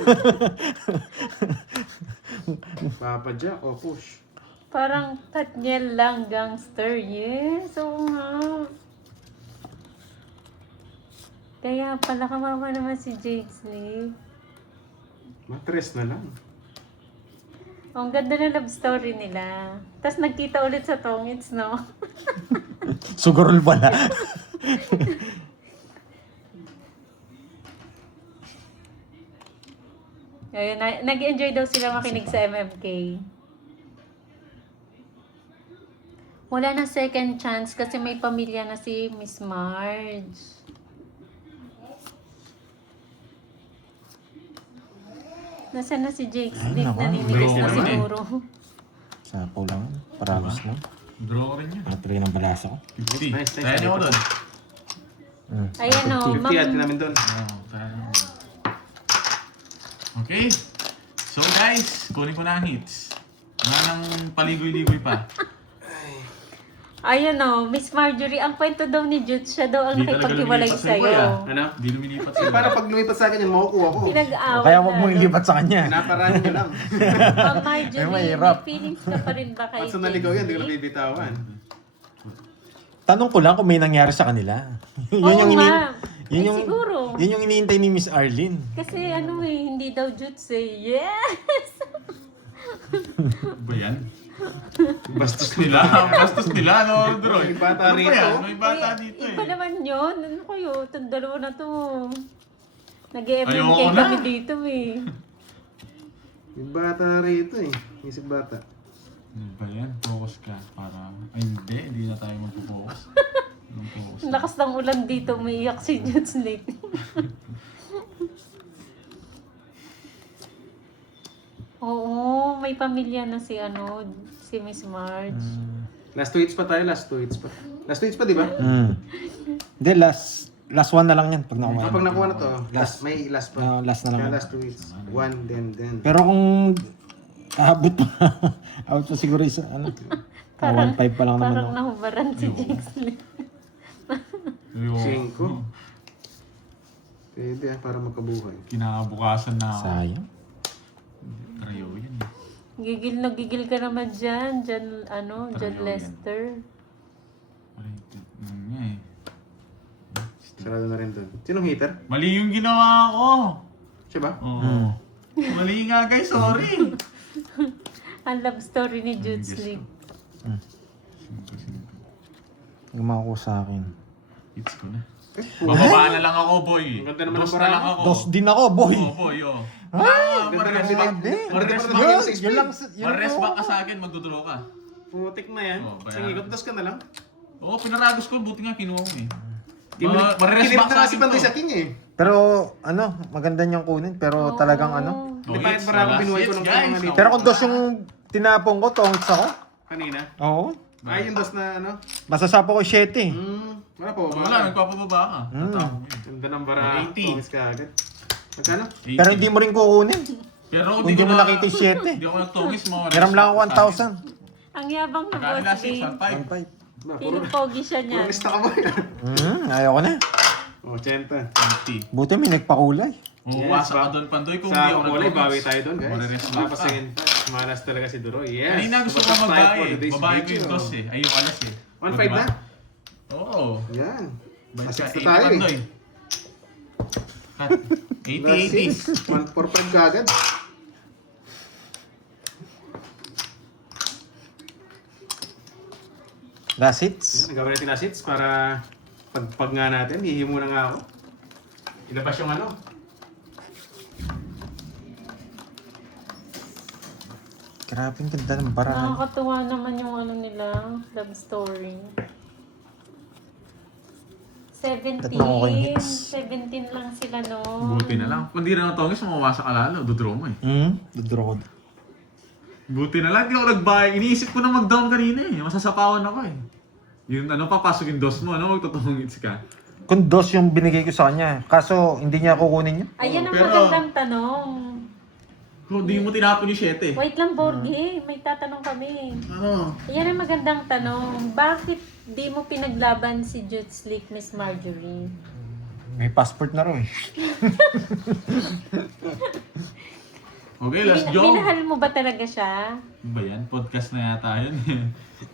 Papa Jack, oh push. Parang Katniel lang gangster. Yes, oo nga. Kaya pala kawawa naman si Jakes Lee. Matres na lang. Oh, ang ganda ng love story nila. Tapos nagkita ulit sa Tongits, no? Sugurol pala. Ayun, nag-enjoy daw sila makinig sa MMK. Wala na second chance kasi may pamilya na si Miss Marge. Nasaan na si Jake? Ay, Dick, naku. naninigas na Bro, siguro. Sapaw lang. Paragos na. Draw ko rin yan. Nakatuloy ng balasa ko. 50. Nice, nice. Kaya niyo ako doon. Ayan o, 50 at namin doon. Oo, kaya niyo ako doon. Okay. So guys, kunin ko na ang hits. Wala nang paligoy-ligoy pa. Ayan o, Miss Marjorie, ang kwento daw ni Jute, siya daw ang Di talaga nakipaghiwalay lumilipat sa'yo, sa'yo. Ano? Hindi lumilipat Eh, sa'yo. paano pag lumipat sa akin yan, makukuha ko. Pinag-aaway Kaya wag mo na, ilipat sa kanya. Naparaan niya lang. Marjorie, Ay, may mahirap. feelings ka pa rin ba kay Pag sa naligaw yan, hindi ko na Jake? bibitawan. Tanong ko lang kung may nangyari sa kanila. Oo nga. yun Ay, yung, siguro. yun yung iniintay ni Miss Arlene. Kasi ano eh, hindi daw Jutes eh. Yes! Ba yan? Bastos Nila, bastos nila, no, Droy? May bata Ano ba rito. yan? May bata dito Iba eh. naman yun. Ano kayo? Itong dalawa na to. Nag-MMK Ayoko na. kami dito eh. May bata rito eh. Isip bata. Ano ba yan? Focus ka para... Ay, hindi na tayo magpo-focus. Anong focus? Ang lakas ng ulan dito, umiiyak si Jutes late. Oo, may pamilya na si si Miss Marge. Last 2 hits pa tayo, last 2 hits pa. Last 2 hits pa, di ba? Hindi, last one na lang yan pag nakuha. Kapag nakuha na to, may last pa. Last na lang Kaya yan. last 2 hits. 1, then. Pero kung abot pa, abot pa siguro isa, 1.5 pa lang naman Parang ako. nahubaran si Jake. Ayun. 5. Pwede para makabuhay. Kinabukasan na ako. Sayang. Krayo yan eh. Gigil na gigil ka naman dyan. Dyan, John Ayaw yan. Lester. Aray, nga eh. Sarado na rin dun. Sinong hater? Mali yung ginawa ko. Siya ba? Oo. Mali nga guys, sorry. Ang love story ni Jude Yes, Sleep. Gumawa ko sa akin. Hits ko na. Eh, Bababa na lang ako, boy. Ang ganda naman Dos ng na lang paraan. ako. Dos din ako, boy! Oo, boy, oh. Ganda Mares na back. pinag- Mares Ganda back. na Yun, sa yun lang, Mares back ka sa akin, magdodraw ka. Putik na yan. Oh, bayaran. Sige, ikot ka na lang. Oo, pinaragos ko. Buti nga kinuha ko eh. Kinip Mares back na sa kasi akin Pantoy to. sa king eh. Pero, maganda niyang kunin. Pero talagang Di Oh, ba hits, para ako last binuhay ko hits, ng guys. mga dito. Pero kung dos yung tinapong ko, tongits ako. Kanina. Oo. Ay, yung dos na ano. Masasapo ko 7. Wala pa ba? Wala, nagpapababa ka. Tatapon mo yun. Ganda ng bara. 80. Tumis ka agad. Magkano? 80. Pero hindi mo rin kukunin. Pero Kung hindi mo nakita yung 7. Hindi ako nagtongis mo. Hiram lang ako 1,000. Ang yabang na Magkano boss last hits? game. 1.5. 1.5. Ba, Feeling pogi siya niyan. Puro lista ka ba yan? Ayaw ko na. Oh, 80. 20. Buti may nagpakulay. Umuwasa ka doon, Pandoy, kung hindi Sa ako kulay, bawi nagtongis. tayo doon, guys. Marires back ka. Papasingin pa. Malas talaga si Duroy. Yes. Kanina gusto ko Subscribe for magbae. today's Babae ko video. yung dos eh. Ayun alas eh. 1.5 na? Oo. Yan. Balik ka, Assist 80 na tayo Pandoy. eh. Cut. 80, 80. 145 ka agad. Last hits. Yan, nagawin natin last hits para pag nga natin, hihimo na nga ako. Ilabas yung ano. Grabe ang ganda ng paraan. Nakakatuwa naman yung nila, love story. 17. Tatlong okay hits. 17 lang sila no. Buti na lang. Kung di rin natongis, mawawasa ka lalo. Dodraw mo eh. Dodraw. Buti na lang, di ako nagbayad. Iniisip ko na mag-down kanina eh. Masasapawan ako eh. Yung ano, papasok yung dos mo, ano, magtotongits ka. Kung dos yung binigay ko sa kanya. Kaso, hindi niya kukunin yun. Ayan ang pero- magandang tanong. Kung di mo tinapon yung 7. Wait lang, Borgie. May tatanong kami. Ano? Ayan ang magandang tanong. Bakit di mo pinaglaban si Jude Sleek, Miss Marjorie? May passport na rin. Okay, let's go. Minahal mo ba talaga siya? Ano ba yan? Podcast na yata yun eh.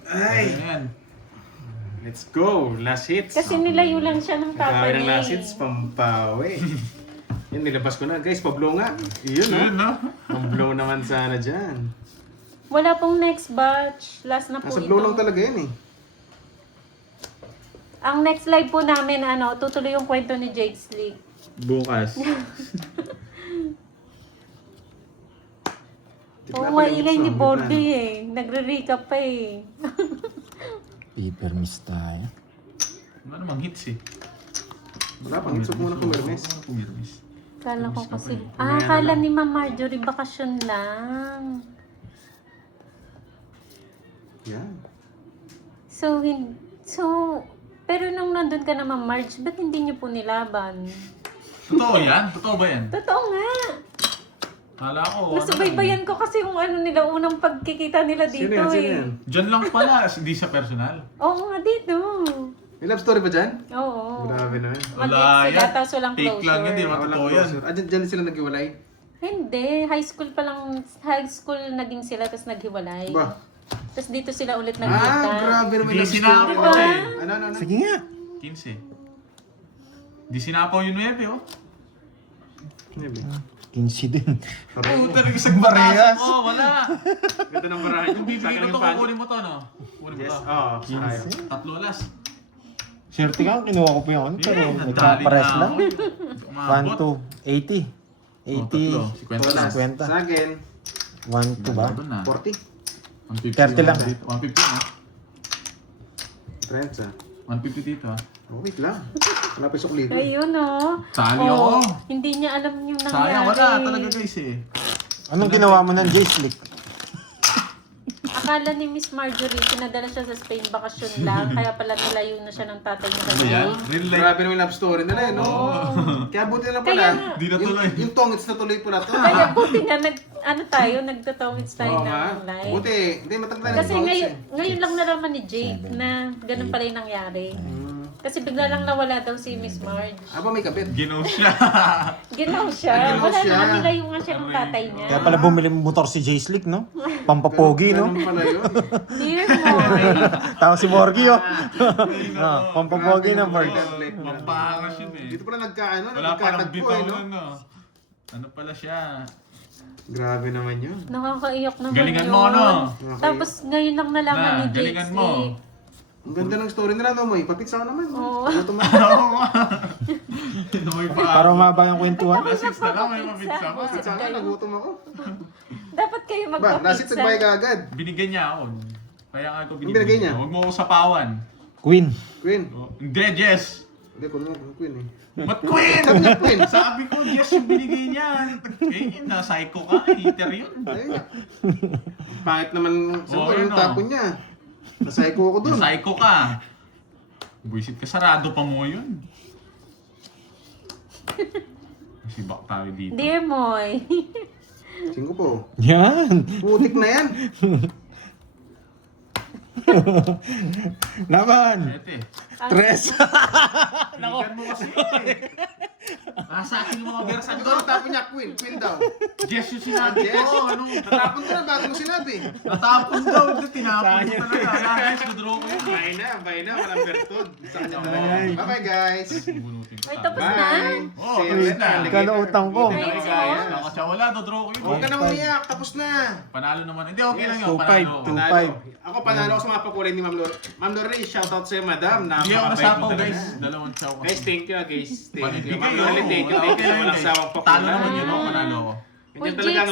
Ay! Ano yan? Let's go! Last hits. Kasi nilayo lang siya ng papa Gawin ng niya. last hits, pampawi. Yan, nilabas ko na. Guys, pablow nga. Yun, Yun, no? no? Pablow naman sana dyan. Wala pong next batch. Last na po Nasa ito. blow lang talaga yan eh. Ang next live po namin, tutuloy yung kwento ni Jake Sleek. Bukas. Oo, maingay ni Bordy eh. Nagre-recap pa eh. Paper miss tayo. Wala namang hits eh. Wala pang hits. Huwag muna pumirmes. Pumirmes. Kala ko kasi... Mamaya na kala lang. ni Ma'am Marjorie bakasyon lang. Yan. Pero nung nandun ka na Ma'am Marge, ba't hindi niyo po nilaban? Totoo yan? Totoo ba yan? Totoo nga. Kala ko, Nasubaybayan ko kasi yung ano nila, unang pagkikita nila Sino dito yan? Sino eh. yan? Diyan lang pala, hindi sa personal. Oo nga dito. May love story ba dyan? Oo. Grabe naman. Maliit sila, tapos walang Fake lang yun, di closure. ba? Walang Totoo yan. closure. Ah, dyan sila naghiwalay? Hindi, high school pa lang, high school naging sila, tapos naghiwalay. Ba? Tapos dito sila ulit nagkita. Grabe naman Hindi love sinabi story. ko eh. Ano? Sige nga. 15. Di sinapaw yung 9, oh. 15 din. Puta, nag-isang Parehas. baraso. Oh, wala. Ganda ng barahan. Kung bibigyan ko to, kukunin mo to, no? Kukunin mo Yes, to. oo. Ayaw. 3 alas. Swerte ka, kinuha ko pa yung ano, pero Yeah, nagkapares lang. Umabot. 1, 2, 80. 80, 50 Sa akin, 1, 2 ba? 40. 30 lang. 150 na. Friends ah. 150 dito, ah. Oh, wait lang. Wala pa yung suklito. Ayun oh. Sali ako. Hindi niya alam yung nangyari. Sayang, wala talaga guys eh. Anong ginawa mo ng J-Slick? Akala ni Miss Marjorie, pinadala siya sa Spain bakasyon lang. Kaya pala nilayo na siya ng tatay niya Ano kasi. yan? Real life. Grabe naman yung love story nila eh, no? Kaya buti na pala. Kaya nga. Di na tuloy. Yung tongits na tuloy pala to. Kaya buti nga, nagtotongits tayo Oo nga. ng live. Buti. Hindi, matanda na Kasi yung tongits ngayon, eh. ngayon lang nalaman ni Jake na ganun pala yung nangyari. Kasi bigla lang nawala daw si Miss Marge. Aba, may kabit. Ginaw siya. Ginaw siya. Ginaw Wala siya. naman, nilayo nga siya ng tatay niya. Kaya pala bumili motor si J-Slick, no? Pampapogi, no? Ganun pala yun. Dear Moy. Tapos si Morgie, oh. Pampapogi ng Ford. Mampahangas yun eh. Dito pala nagkaano, Wala pa ng nagkatagpo bitaw eh, no? nun, no? Ano pala siya? Grabe naman yun. Nakakaiyak naman Galingan yun. mo, no? Tapos ngayon lang nalaman Na, ni Jake. galingan mo. Ang ganda ng story nila, no, Moy? Papitsa ka naman. Oo. Ano tumakas? Oo nga. Inuwi pa. Para umaba yung kwentuhan. Alas 6 na lang, may mabigsa pa. Papitsa ka, nagutom ako. Dapat kayo Ba, nasit magpapizza. nagbay ka agad. Binigyan niya ako. Kaya nga ako Ang binigay niya? Huwag mo ako sapawan. Queen. Queen. Oh, hindi, Jess. Hindi, kung mo, Queen eh. Mat Queen! Sabi niya, Queen. Sabi ko, Jess yung binigay niya. Eh, na-psycho ka. Hater yun. Ayun nga. Pangit naman sa Oo, yung yun, oh. tapon niya. Nasayko ako dun. Na-psycho ka. Buisit ka, sarado pa mo yun. Masibak tayo dito. Dear Moy. 5 po. Yan. Putik na yan. Naman. Ete. Tres. Binigan mo kasi. Nasa akin yung mga beer. Sabi Ito ko, ang tapon niya, Queen. Queen daw. Jess yung sinabi Yes. ko. Ano? Natapon ko na bago mo sinabi. Natapon daw. Tinapon ko talaga. Wala guys, nadraw ko yun. Bye na. Walang bertod. Sa kanya talaga. Bye-bye, guys. Bunutin ko. Ay, tapos na. Bye. Oh, See you tapos later. na. Kano utang ko. Ay, Ay, guys. Nakasya wala. Nadraw ko yun. Huwag ka na umiyak. Tapos na. Panalo naman. Hindi, okay lang yun. 2-5, Panalo. 2-5. Panalo. Ako panalo ako sa mga pakulay ni Ma'am Lore. Ma'am Lore, shoutout sa'yo, madam. Hindi ako Napakabait mo nasapaw talaga. guys. Dalawang chow ko. Guys, thank you, guys. Thank you. Panindigay, Ma'am Lore, thank you. Thank you sa walang sawang pakulay. Talo naman yun. Panalo ako. Ganyan talaga ang